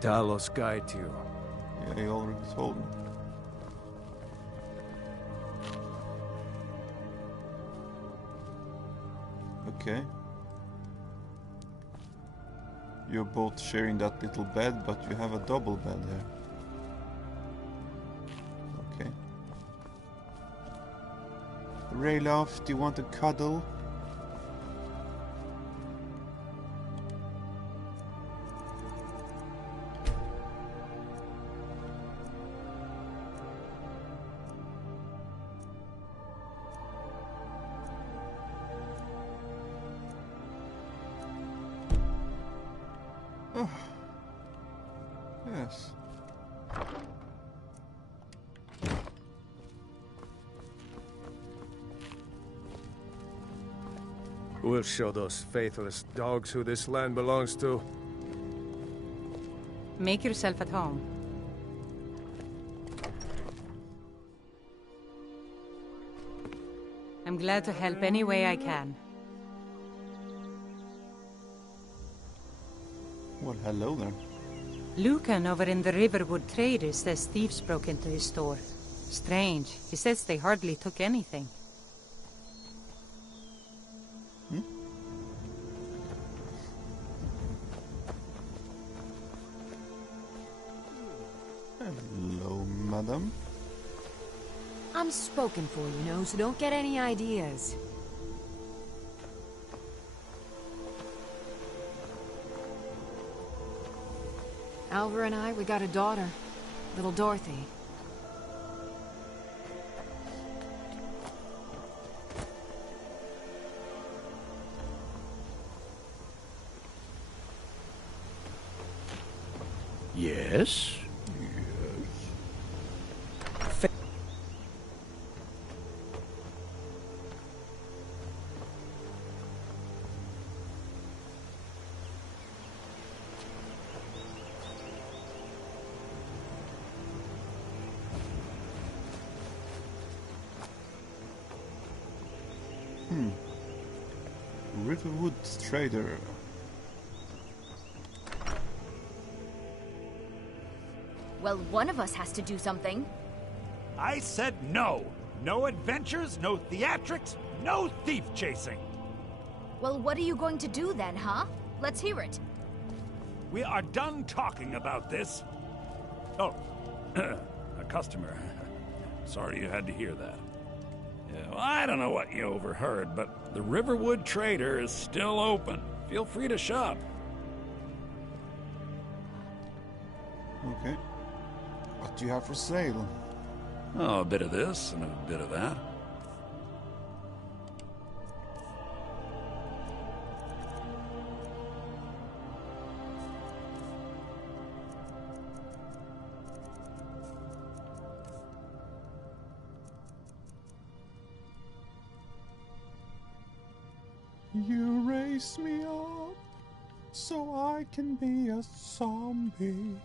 Talos guide you. Yeah, he already told me. Okay. You're both sharing that little bed, but you have a double bed there. Okay. Rayloff, do you want to cuddle? Yes. We'll show those faithless dogs who this land belongs to. Make yourself at home. I'm glad to help any way I can. Well, hello there. Lykaon over in the Riverwood Traders says thieves broke into his store. Strange. He says they hardly took anything. Hello, madam. I'm spoken for, you know, so don't get any ideas. Alvar and I, we got a daughter. Little Dorothy. Yes? Riverwood Trader. Well, one of us has to do something. I said no. No adventures, no theatrics, no thief chasing. Well, what are you going to do then, huh? Let's hear it. We are done talking about this. Oh, a customer. Sorry you had to hear that. Yeah, well, I don't know what you overheard, but the Riverwood Trader is still open. Feel free to shop. Okay. What do you have for sale? Oh, a bit of this and a bit of that. You raise me up so I can be a zombie.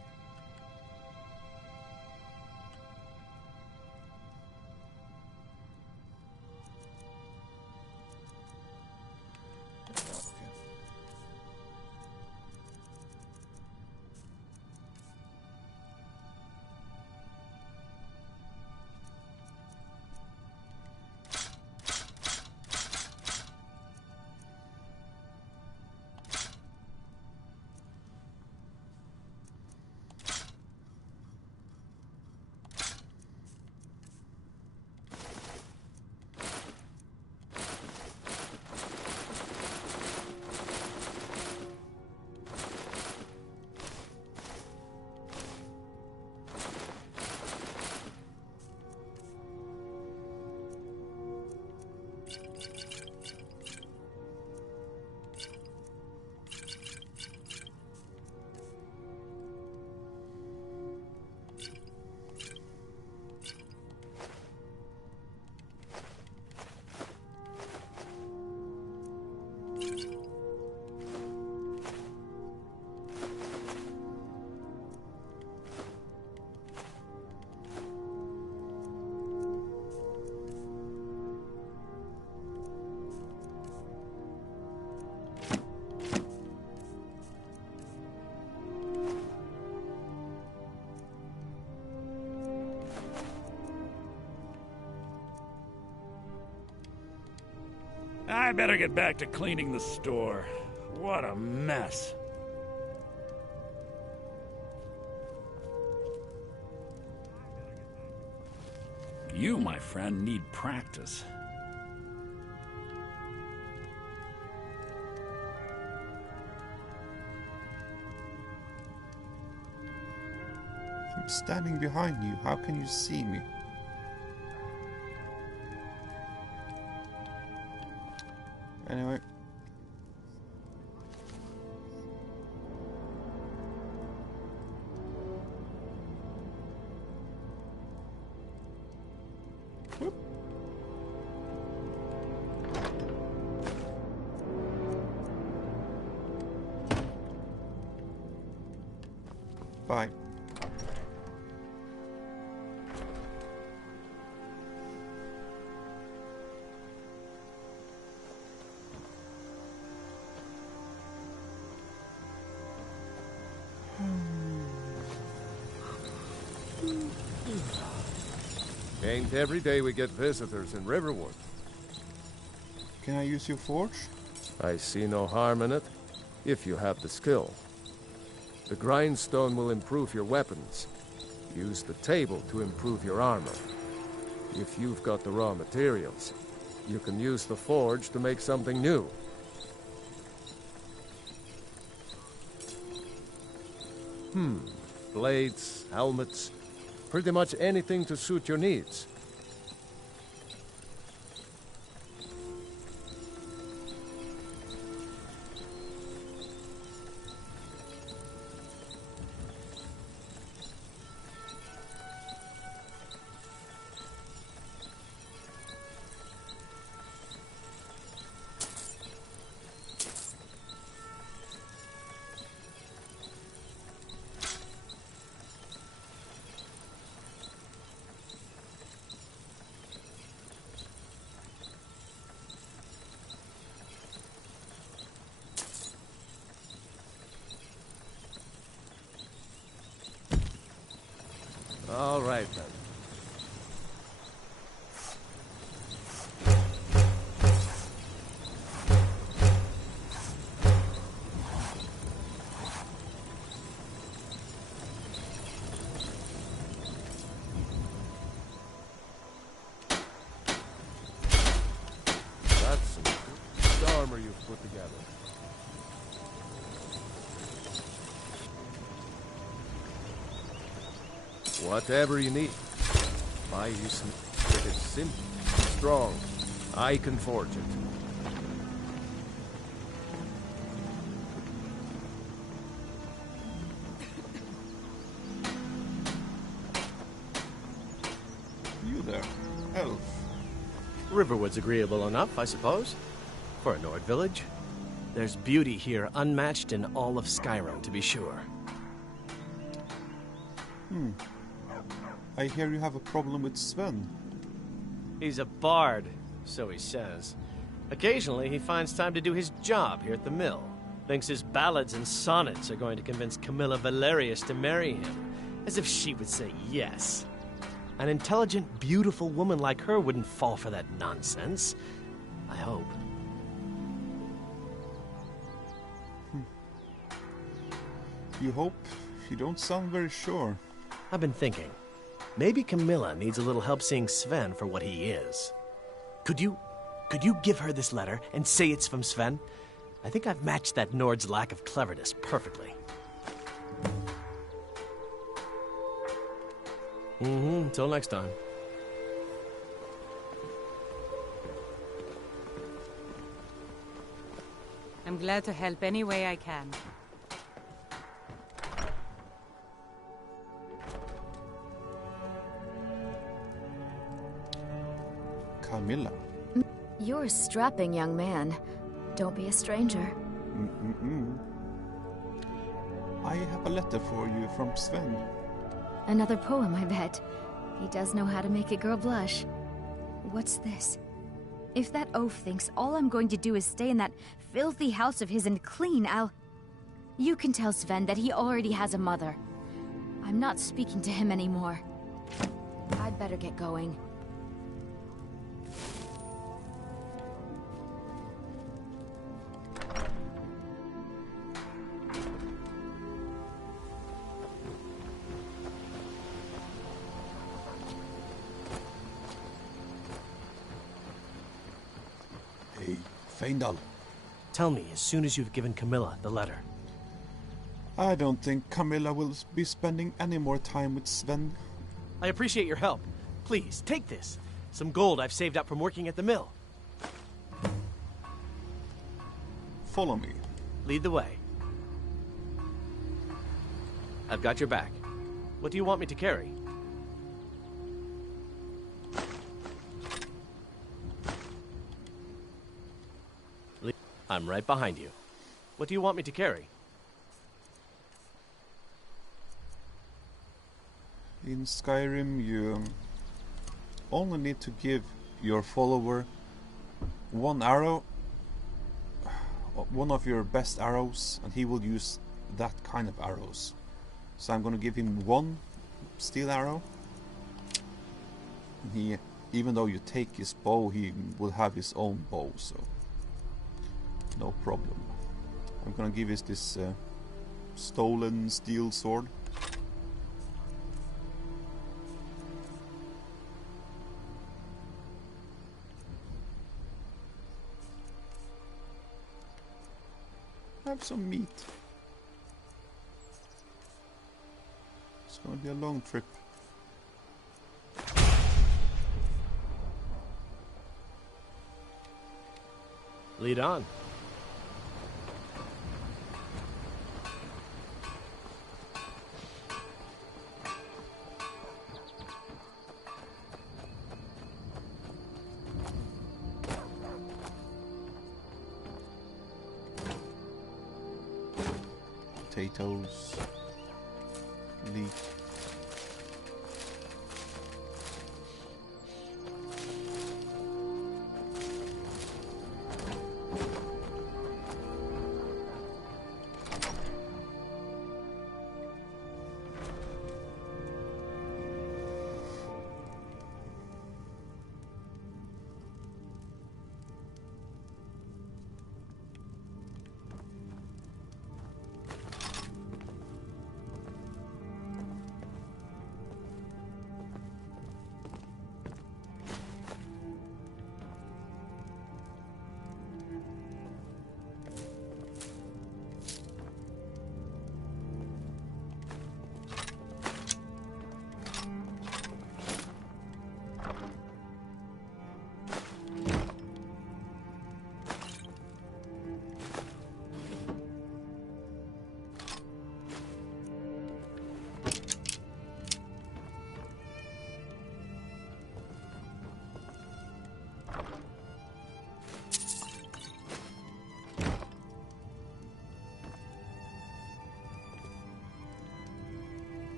I better get back to cleaning the store. What a mess. You, my friend, need practice. I'm standing behind you. How can you see me? Anyway. Whoop. Bye. Ain't every day we get visitors in Riverwood. Can I use your forge? I see no harm in it, if you have the skill. The grindstone will improve your weapons. Use the table to improve your armor. If you've got the raw materials, you can use the forge to make something new. Blades, helmets, pretty much anything to suit your needs. All right, then. That's some good armor you've put together. Whatever you need. Buy you some. If it's simple, strong, I can forge it. You there, elf. Riverwood's agreeable enough, I suppose. For a Nord village. There's beauty here unmatched in all of Skyrim, to be sure. I hear you have a problem with Sven. He's a bard, so he says. Occasionally, he finds time to do his job here at the mill. Thinks his ballads and sonnets are going to convince Camilla Valerius to marry him. As if she would say yes. An intelligent, beautiful woman like her wouldn't fall for that nonsense. I hope. You hope? You don't sound very sure. I've been thinking. Maybe Camilla needs a little help seeing Sven for what he is. Could you give her this letter and say it's from Sven? I think I've matched that Nord's lack of cleverness perfectly. Until next time. I'm glad to help any way I can. Camilla. You're a strapping young man. Don't be a stranger. I have a letter for you from Sven. Another poem, I bet. He does know how to make a girl blush. What's this? If that oaf thinks all I'm going to do is stay in that filthy house of his and clean, You can tell Sven that he already has a mother. I'm not speaking to him anymore. I'd better get going. Feindal. Tell me as soon as you've given Camilla the letter. I don't think Camilla will be spending any more time with Sven. I appreciate your help. Please, take this. Some gold I've saved up from working at the mill. Follow me. Lead the way. I've got your back. What do you want me to carry? I'm right behind you. What do you want me to carry? In Skyrim, you only need to give your follower one arrow, one of your best arrows, and he will use that kind of arrows. So I'm going to give him one steel arrow. And even though you take his bow, he will have his own bow, so no problem. I'm gonna give us this stolen steel sword. Have some meat. It's gonna be a long trip. Lead on. Potatoes, leek.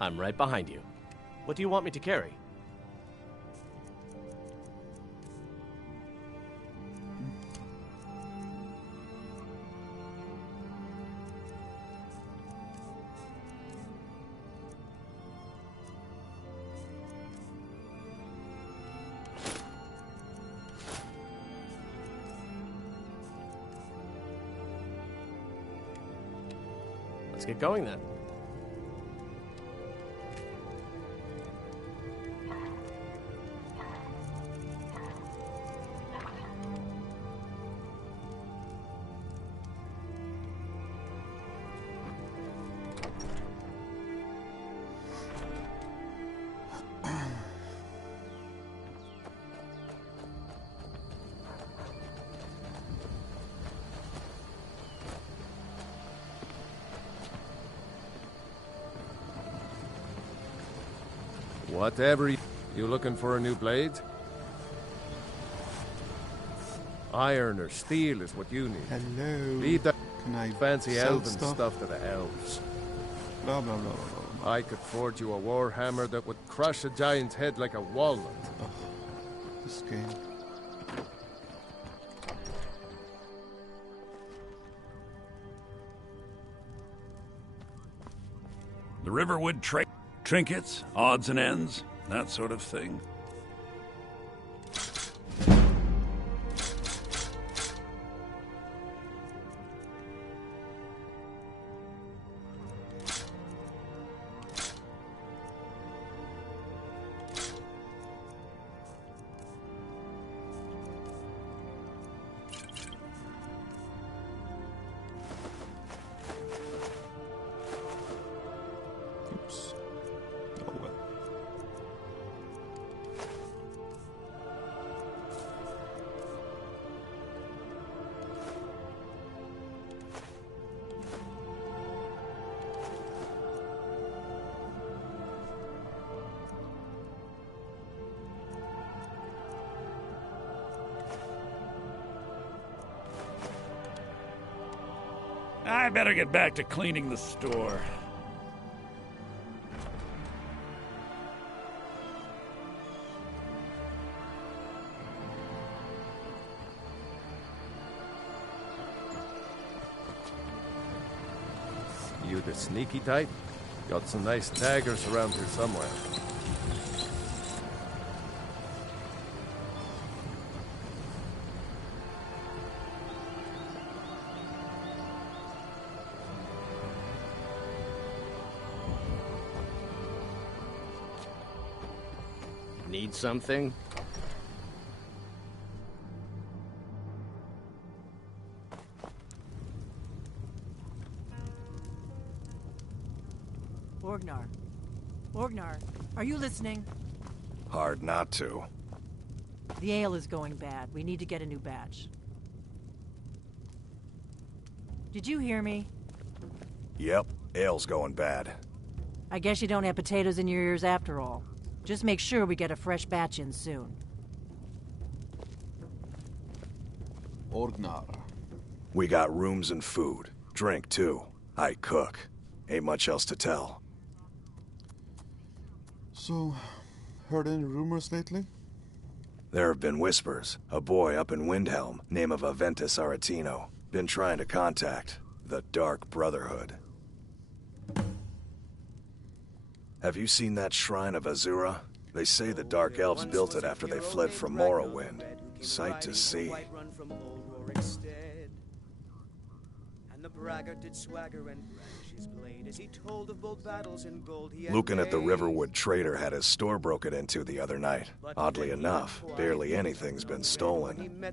I'm right behind you. What do you want me to carry? Let's get going then. Whatever you looking for a new blade? Iron or steel is what you need. Hello. Leave that Can I fancy sell elven stuff to the elves. Blah, blah, blah, blah, blah. I could forge you a war hammer that would crush a giant's head like a walnut. Oh, this game. The Riverwood trinkets, odds and ends, that sort of thing. Oops. Oh well. I better get back to cleaning the store. You the sneaky type? Got some nice daggers around here somewhere. Need something? Orgnar, are you listening? Hard not to. The ale is going bad. We need to get a new batch. Did you hear me? Yep, ale's going bad. I guess you don't have potatoes in your ears after all. Just make sure we get a fresh batch in soon. Orgnar. We got rooms and food. Drink, too. I cook. Ain't much else to tell. So, heard any rumors lately? There have been whispers. A boy up in Windhelm, name of Aventus Aretino, been trying to contact the Dark Brotherhood. Have you seen that shrine of Azura? They say the Dark Elves built it after they fled from Morrowind. Sight to see. Lucan at the Riverwood Trader had his store broken into the other night. Oddly enough, barely anything's been stolen.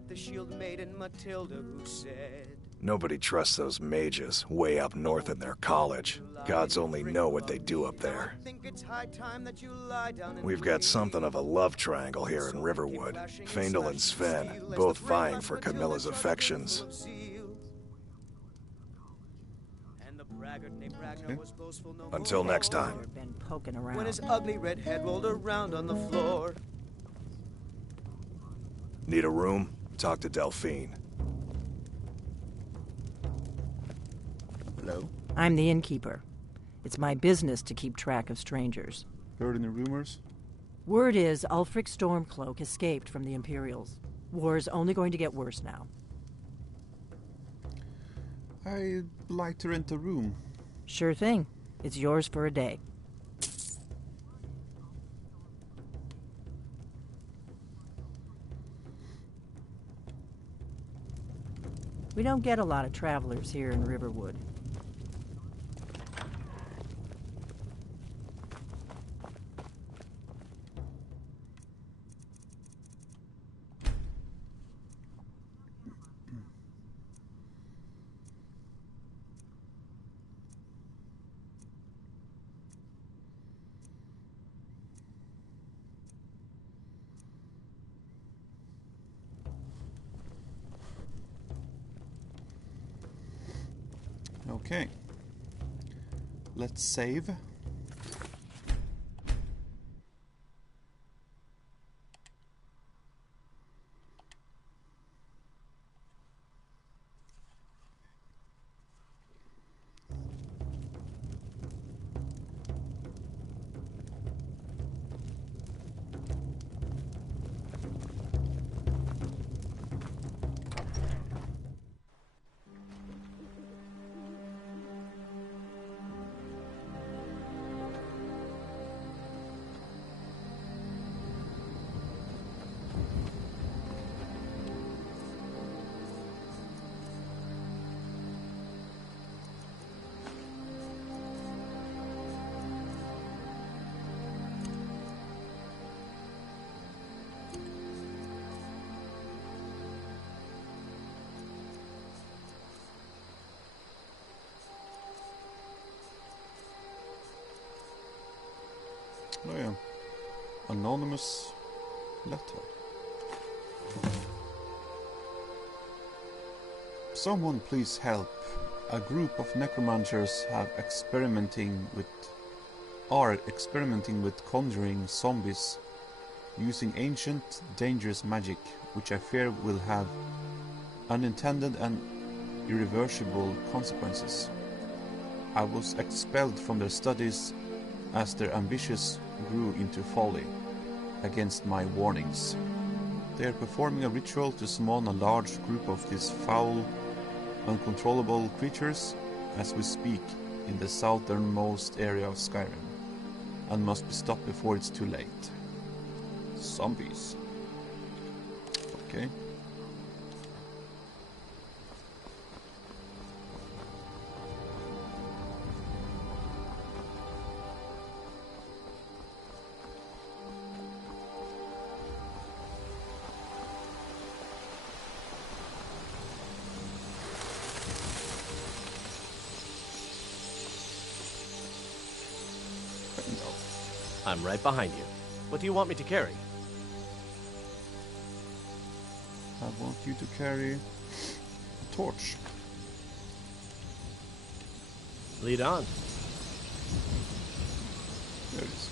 Nobody trusts those mages way up north in their college. Gods only know what they do up there. We've got something of a love triangle here in Riverwood. Faendal and Sven, both vying for Camilla's affections. Okay. Until next time. When his ugly red head rolled around on the floor. Need a room? Talk to Delphine. Hello? I'm the innkeeper. It's my business to keep track of strangers. Heard any rumors? Word is Ulfric Stormcloak escaped from the Imperials. War's only going to get worse now. I'd like to rent a room. Sure thing. It's yours for a day. We don't get a lot of travelers here in Riverwood. Okay. Let's save. Oh yeah. Anonymous letter. Someone please help. A group of necromancers are experimenting with conjuring zombies using ancient, dangerous magic, which I fear will have unintended and irreversible consequences. I was expelled from their studies as their ambitions grew into folly, against my warnings. They are performing a ritual to summon a large group of these foul, uncontrollable creatures as we speak in the southernmost area of Skyrim, and must be stopped before it's too late. Zombies. Okay. I'm right behind you. What do you want me to carry? I want you to carry a torch. Lead on. There it is.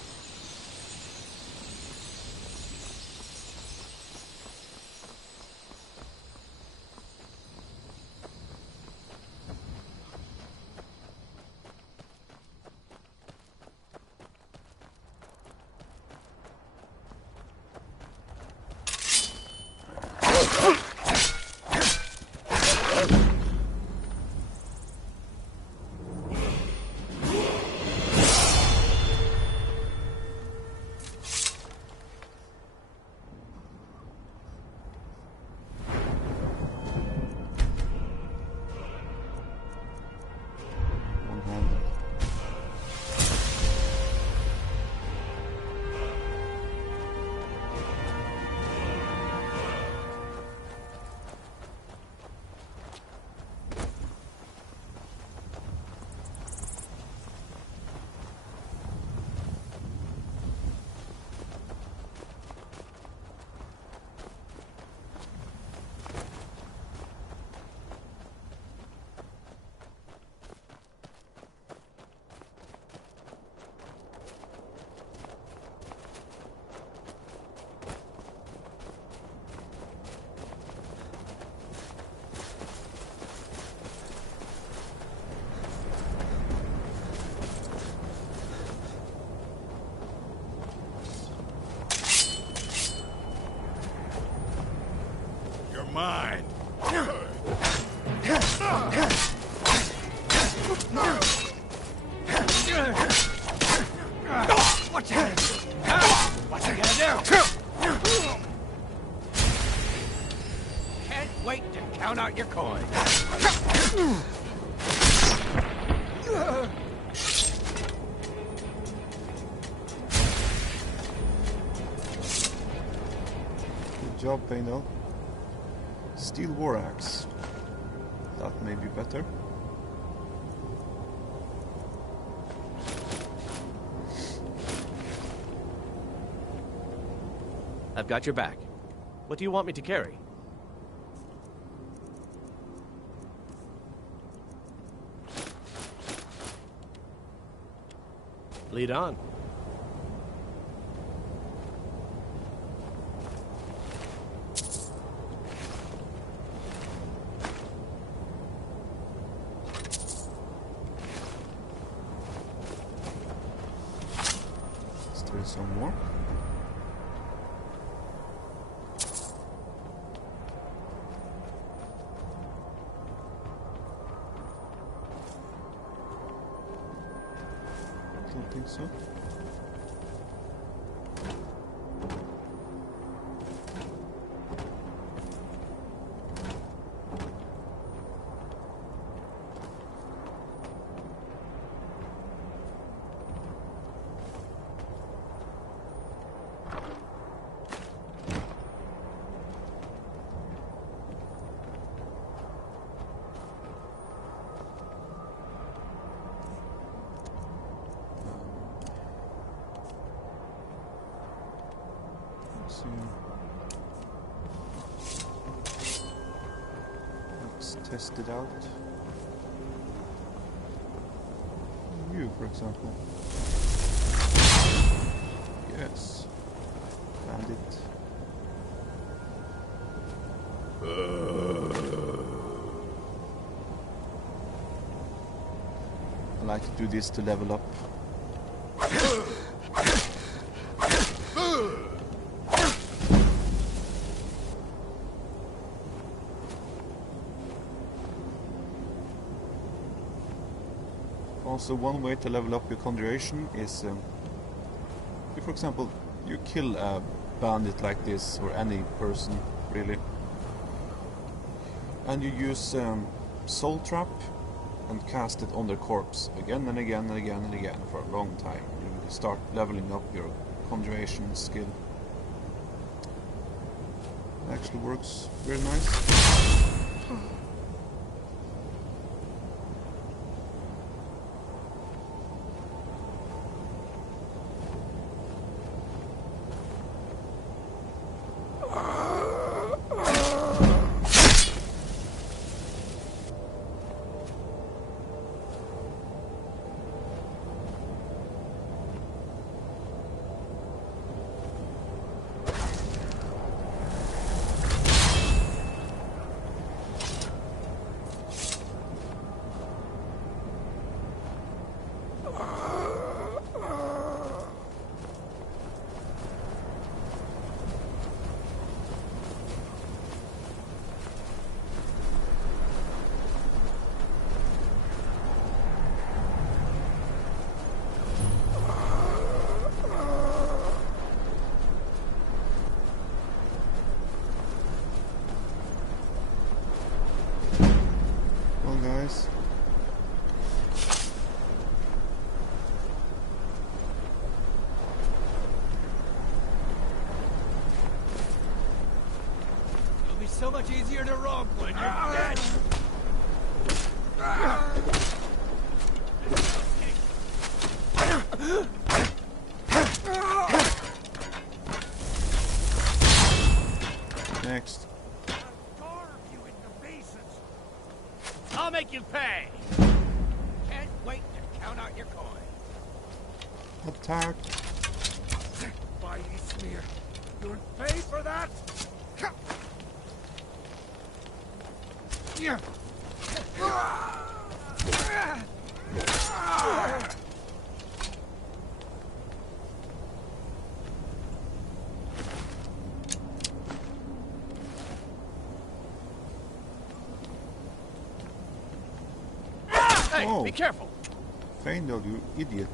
out your coin. Good job, Faendal. Steel war axe. That may be better. I've got your back. What do you want me to carry? Lead on. Is there some more? Don't think so. Let's test it out. You, for example. Yes. Bandit. I like to do this to level up. Also, one way to level up your conjuration is, if, for example, you kill a bandit like this, or any person, really, and you use Soul Trap and cast it on their corpse again and again and again and again for a long time. You start leveling up your conjuration skill. It actually works very nice. Guys. It'll be so much easier to rob when you're dead. Next. I'll make you pay. Can't wait to count out your coin. Attack. Bitey smear. You'll pay for that? Yeah. Hey, oh. Be careful! Faendal, you idiot.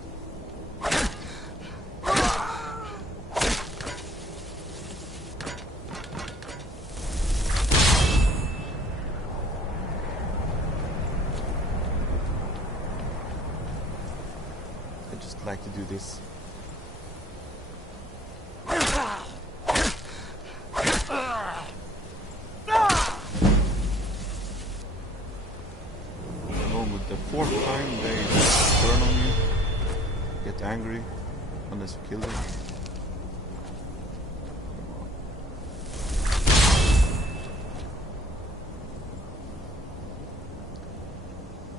just like to do this. With the fourth time they turn on you, get angry unless you kill them.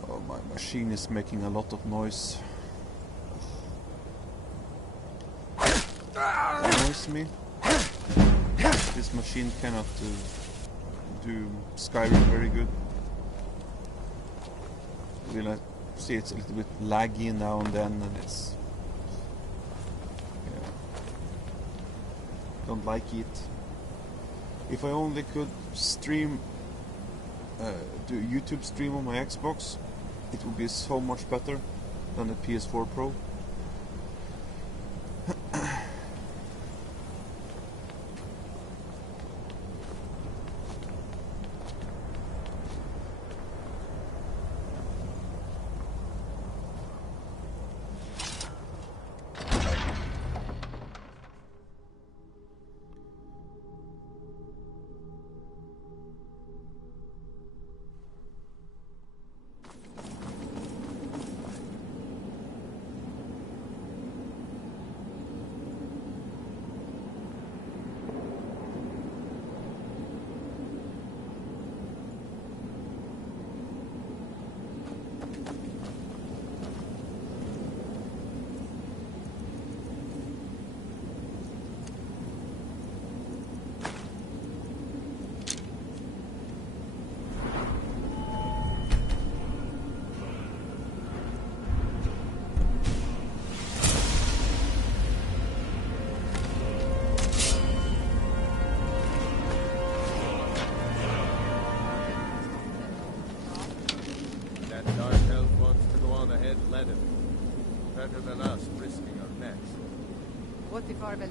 Oh, my machine is making a lot of noise. Annoys me. This machine cannot do Skyrim very good. We'll see it's a little bit laggy now and then, and it's don't like it. If I only could stream, do YouTube stream on my Xbox, it would be so much better than the PS4 Pro.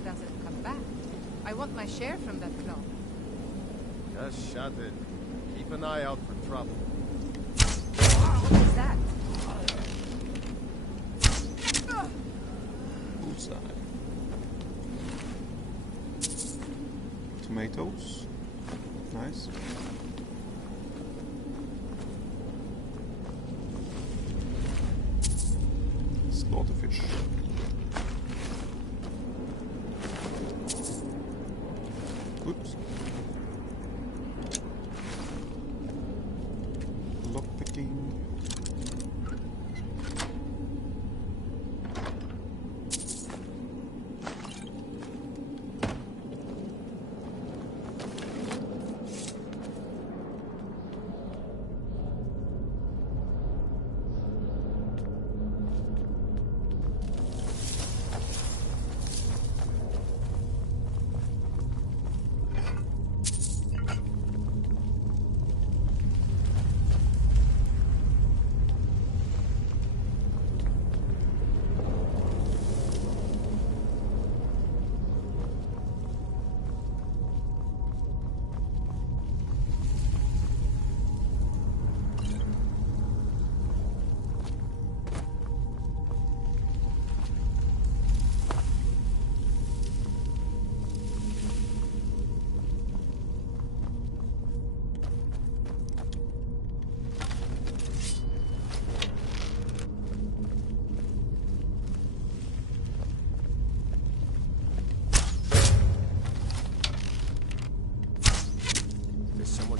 Doesn't come back. I want my share from that club. Just shut it. Keep an eye out for trouble. What is that? Bullseye. Tomatoes. Nice. Slaughterfish. Oops. Lockpicking.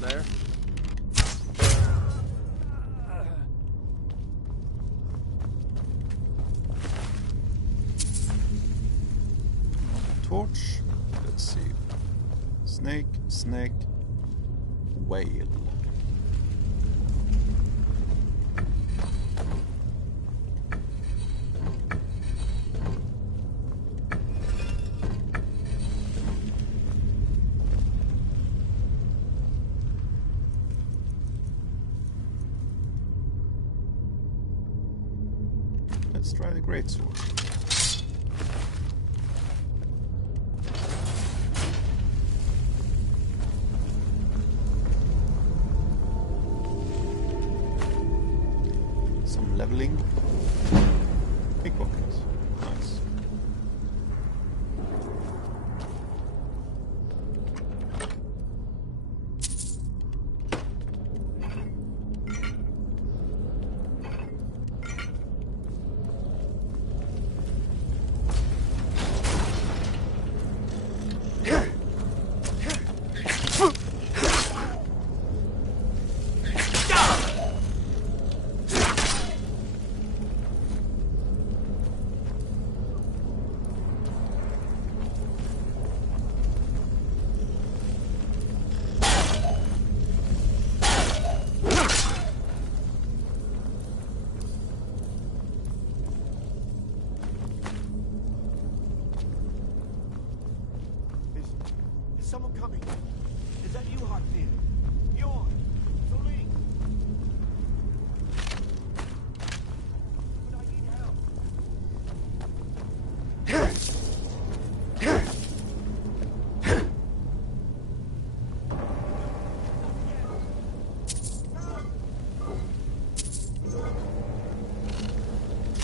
There? Torch. Let's see. Snake, snake, whale. Let's try the greatsword. Some leveling. Pickpocket. Nice. Is someone coming? Is that you, Hartfield? You're... Soling! But I need help.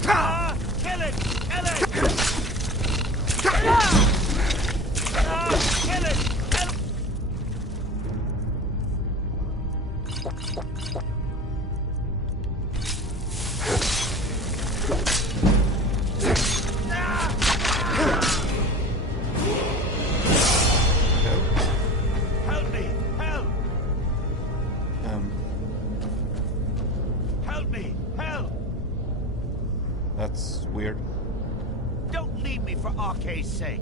Ah! Kill it! Kill it! Ah! Kill it! Kill it! Help me! Help! Help me! Help! That's weird. Don't leave me for Arke's sake.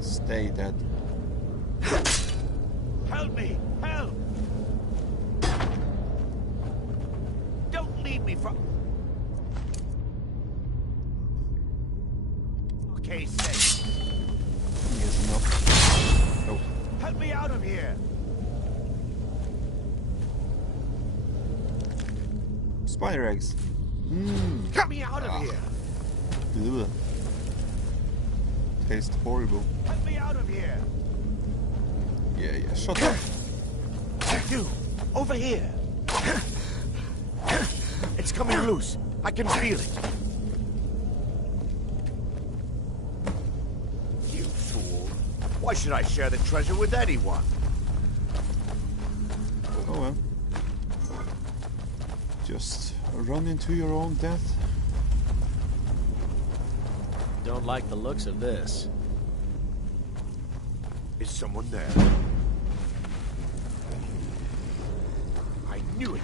Stay dead. Help me! Help! Don't leave me for Arke's sake. Yes, no. Oh. Help me out of here! Spider eggs. Mmm. Get me out of here! Ugh. Tastes horrible. Help me out of here! Yeah, shut up. You! Over here! It's coming loose. I can feel it. You fool. Why should I share the treasure with anyone? Oh well. Just run into your own death. Don't like the looks of this. Is someone there? I knew it.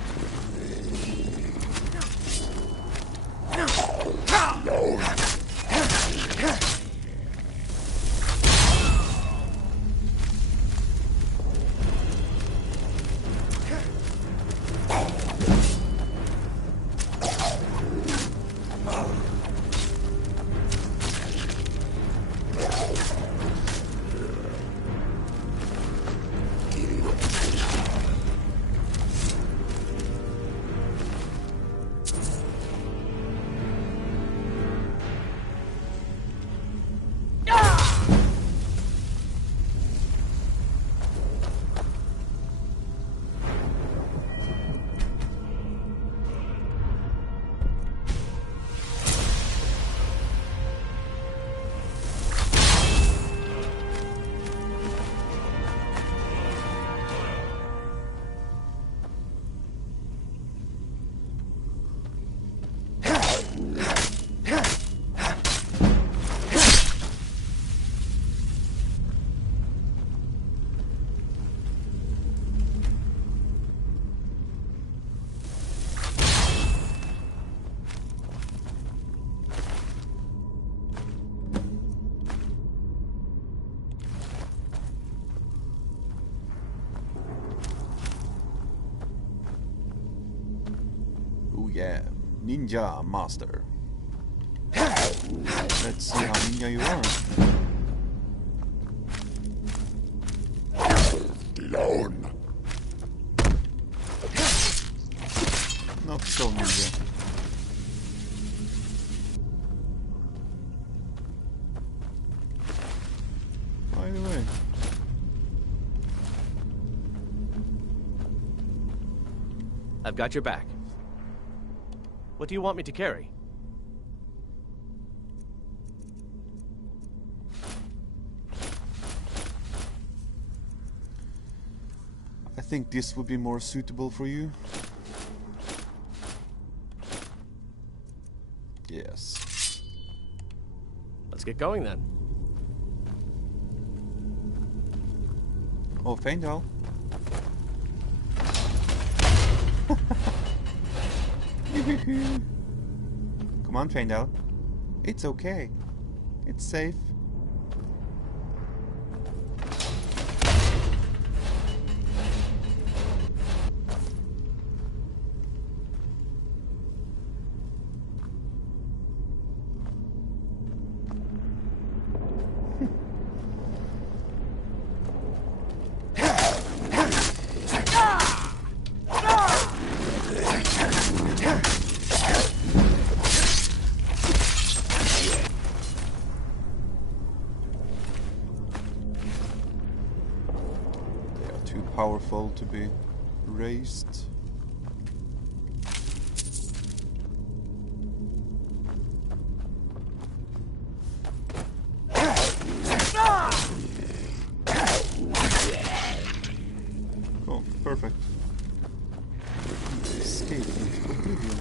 Yeah, Ninja Master. Let's see how ninja you are. Lykaon. Not so ninja. By the way. I've got your back. What do you want me to carry? I think this would be more suitable for you. Yes. Let's get going then. Oh, Faendal. Come on, Faendal. It's okay. It's safe. Powerful to be raised. Oh, perfect. Escape into oblivion.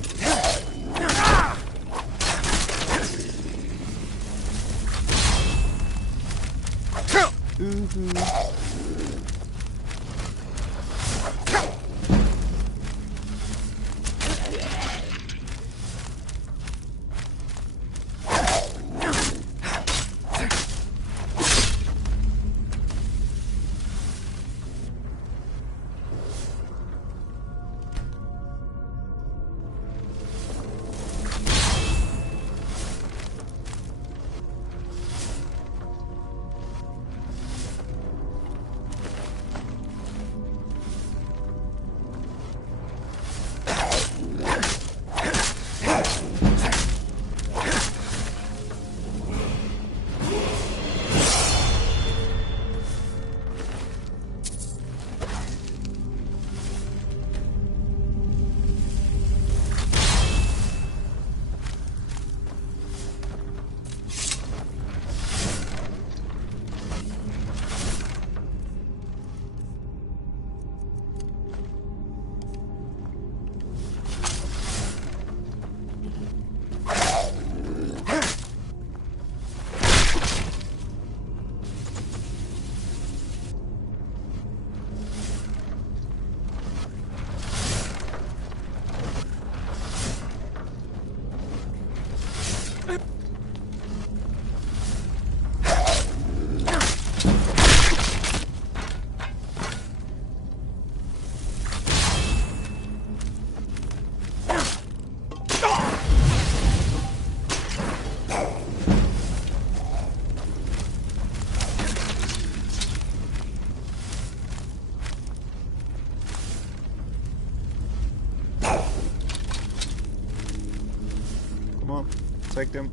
Take them.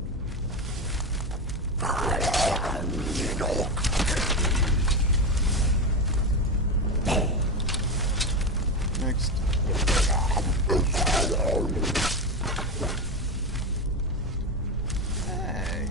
Next. Hey.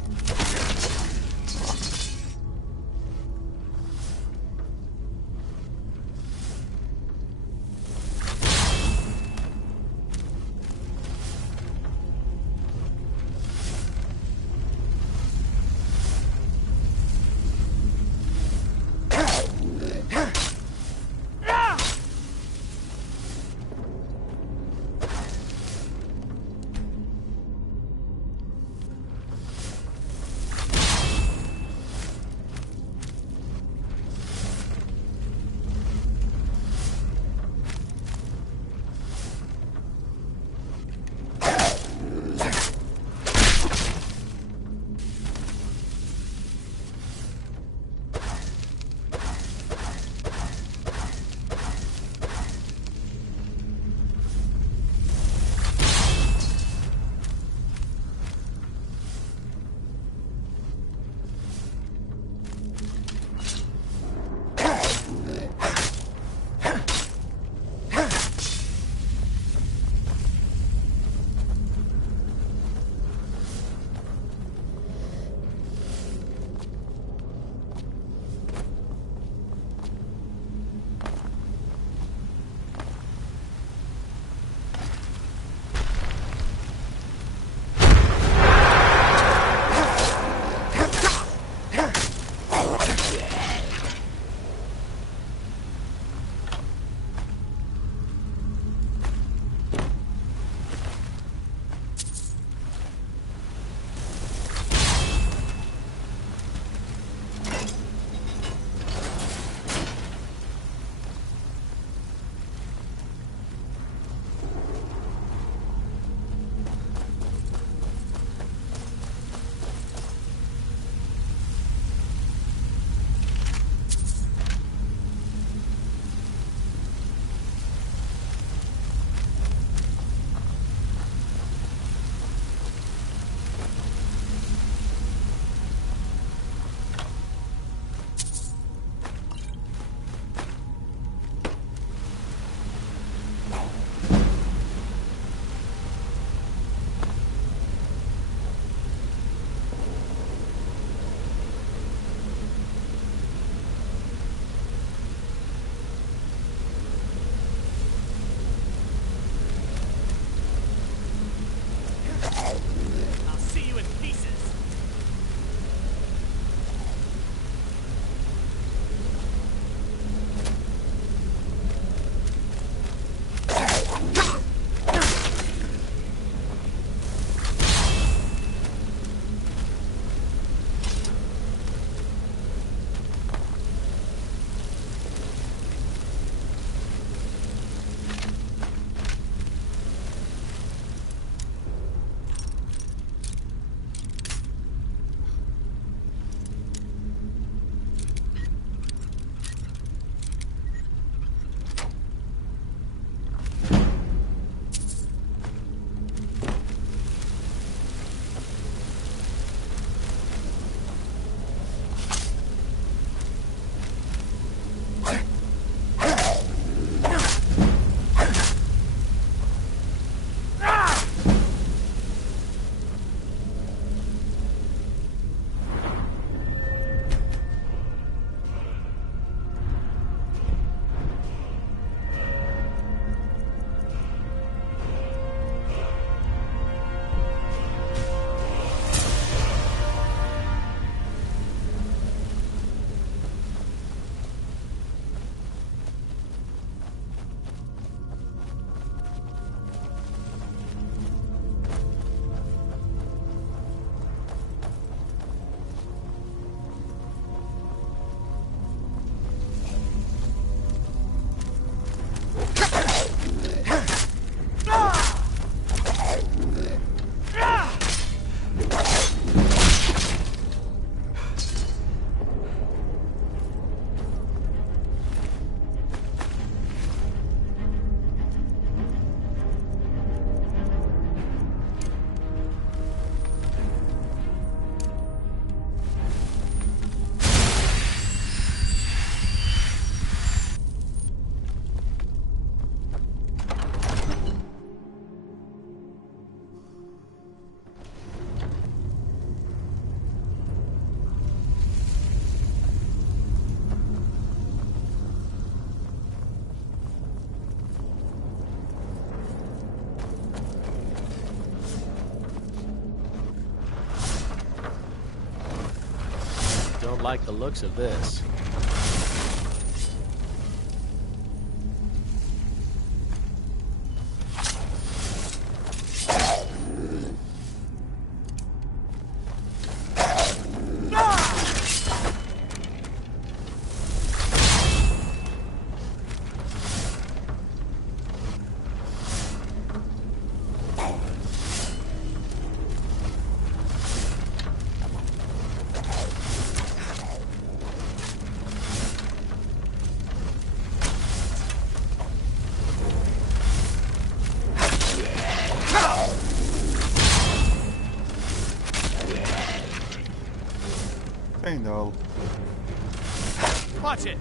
Don't like the looks of this. No. Watch it.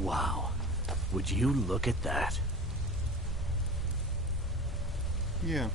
Wow. Would you look at that? Yeah.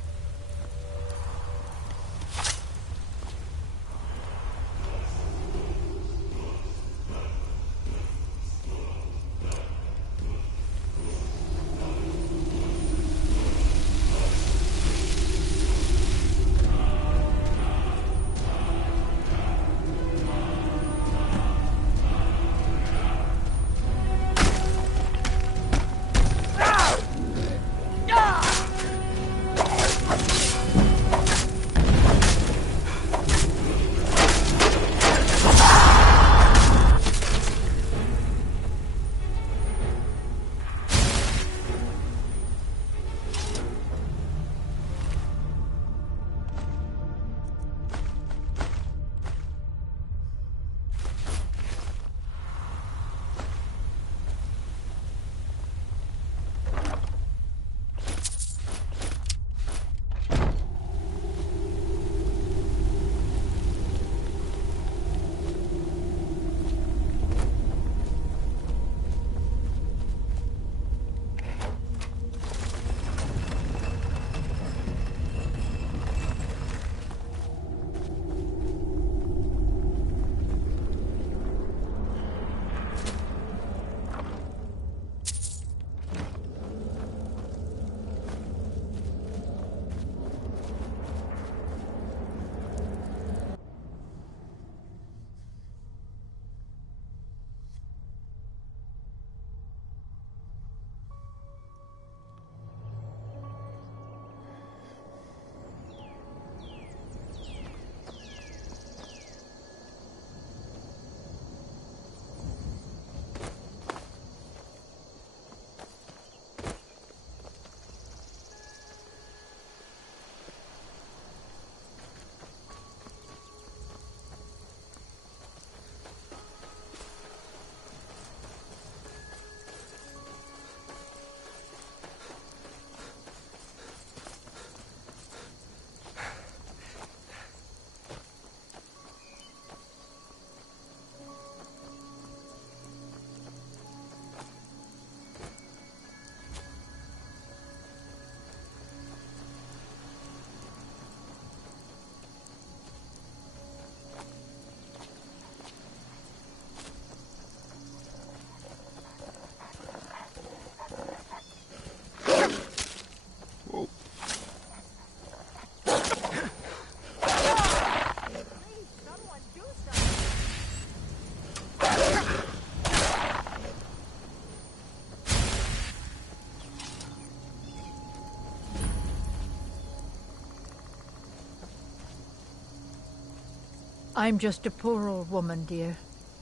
I'm just a poor old woman, dear.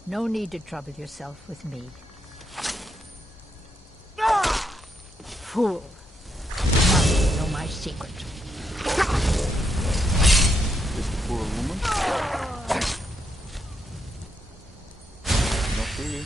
No need to trouble yourself with me. Fool. Must know my secret. Is the poor old woman? Not really.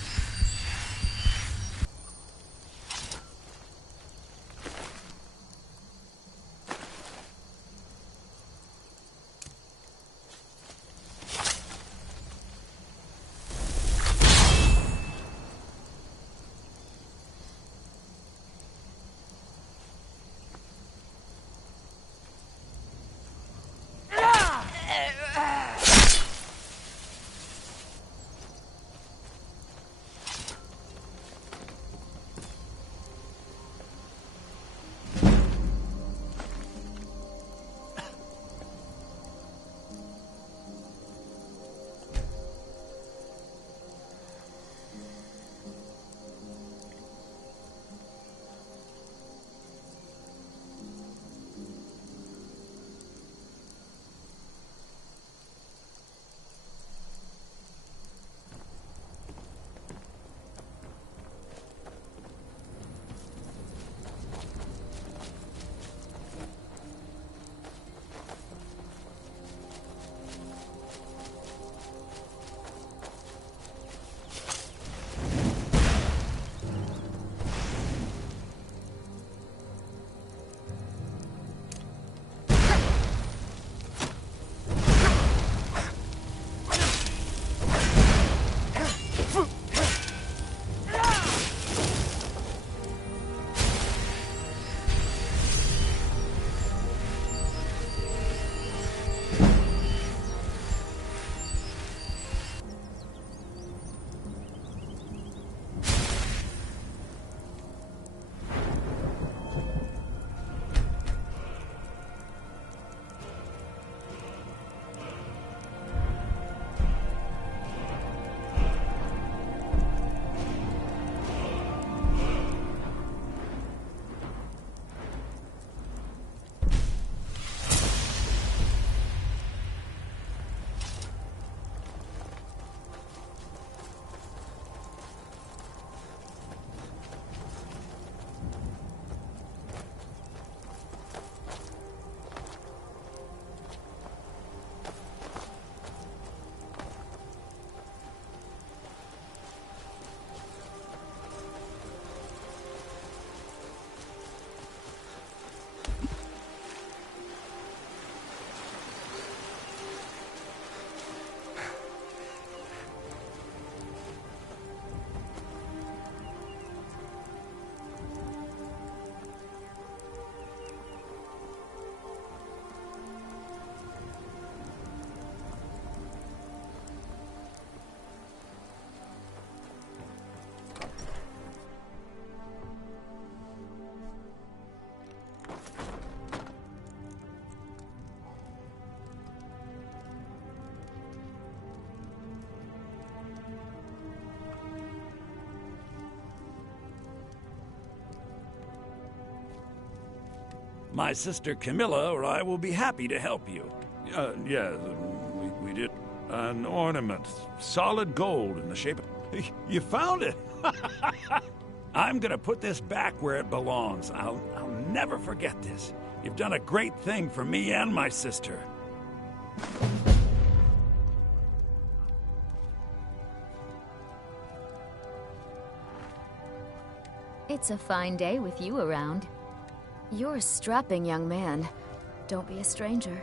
My sister Camilla or I will be happy to help you. Yeah, we did an ornament. Solid gold in the shape of... You found it! I'm gonna put this back where it belongs. I'll never forget this. You've done a great thing for me and my sister. It's a fine day with you around. You're a strapping young man. Don't be a stranger.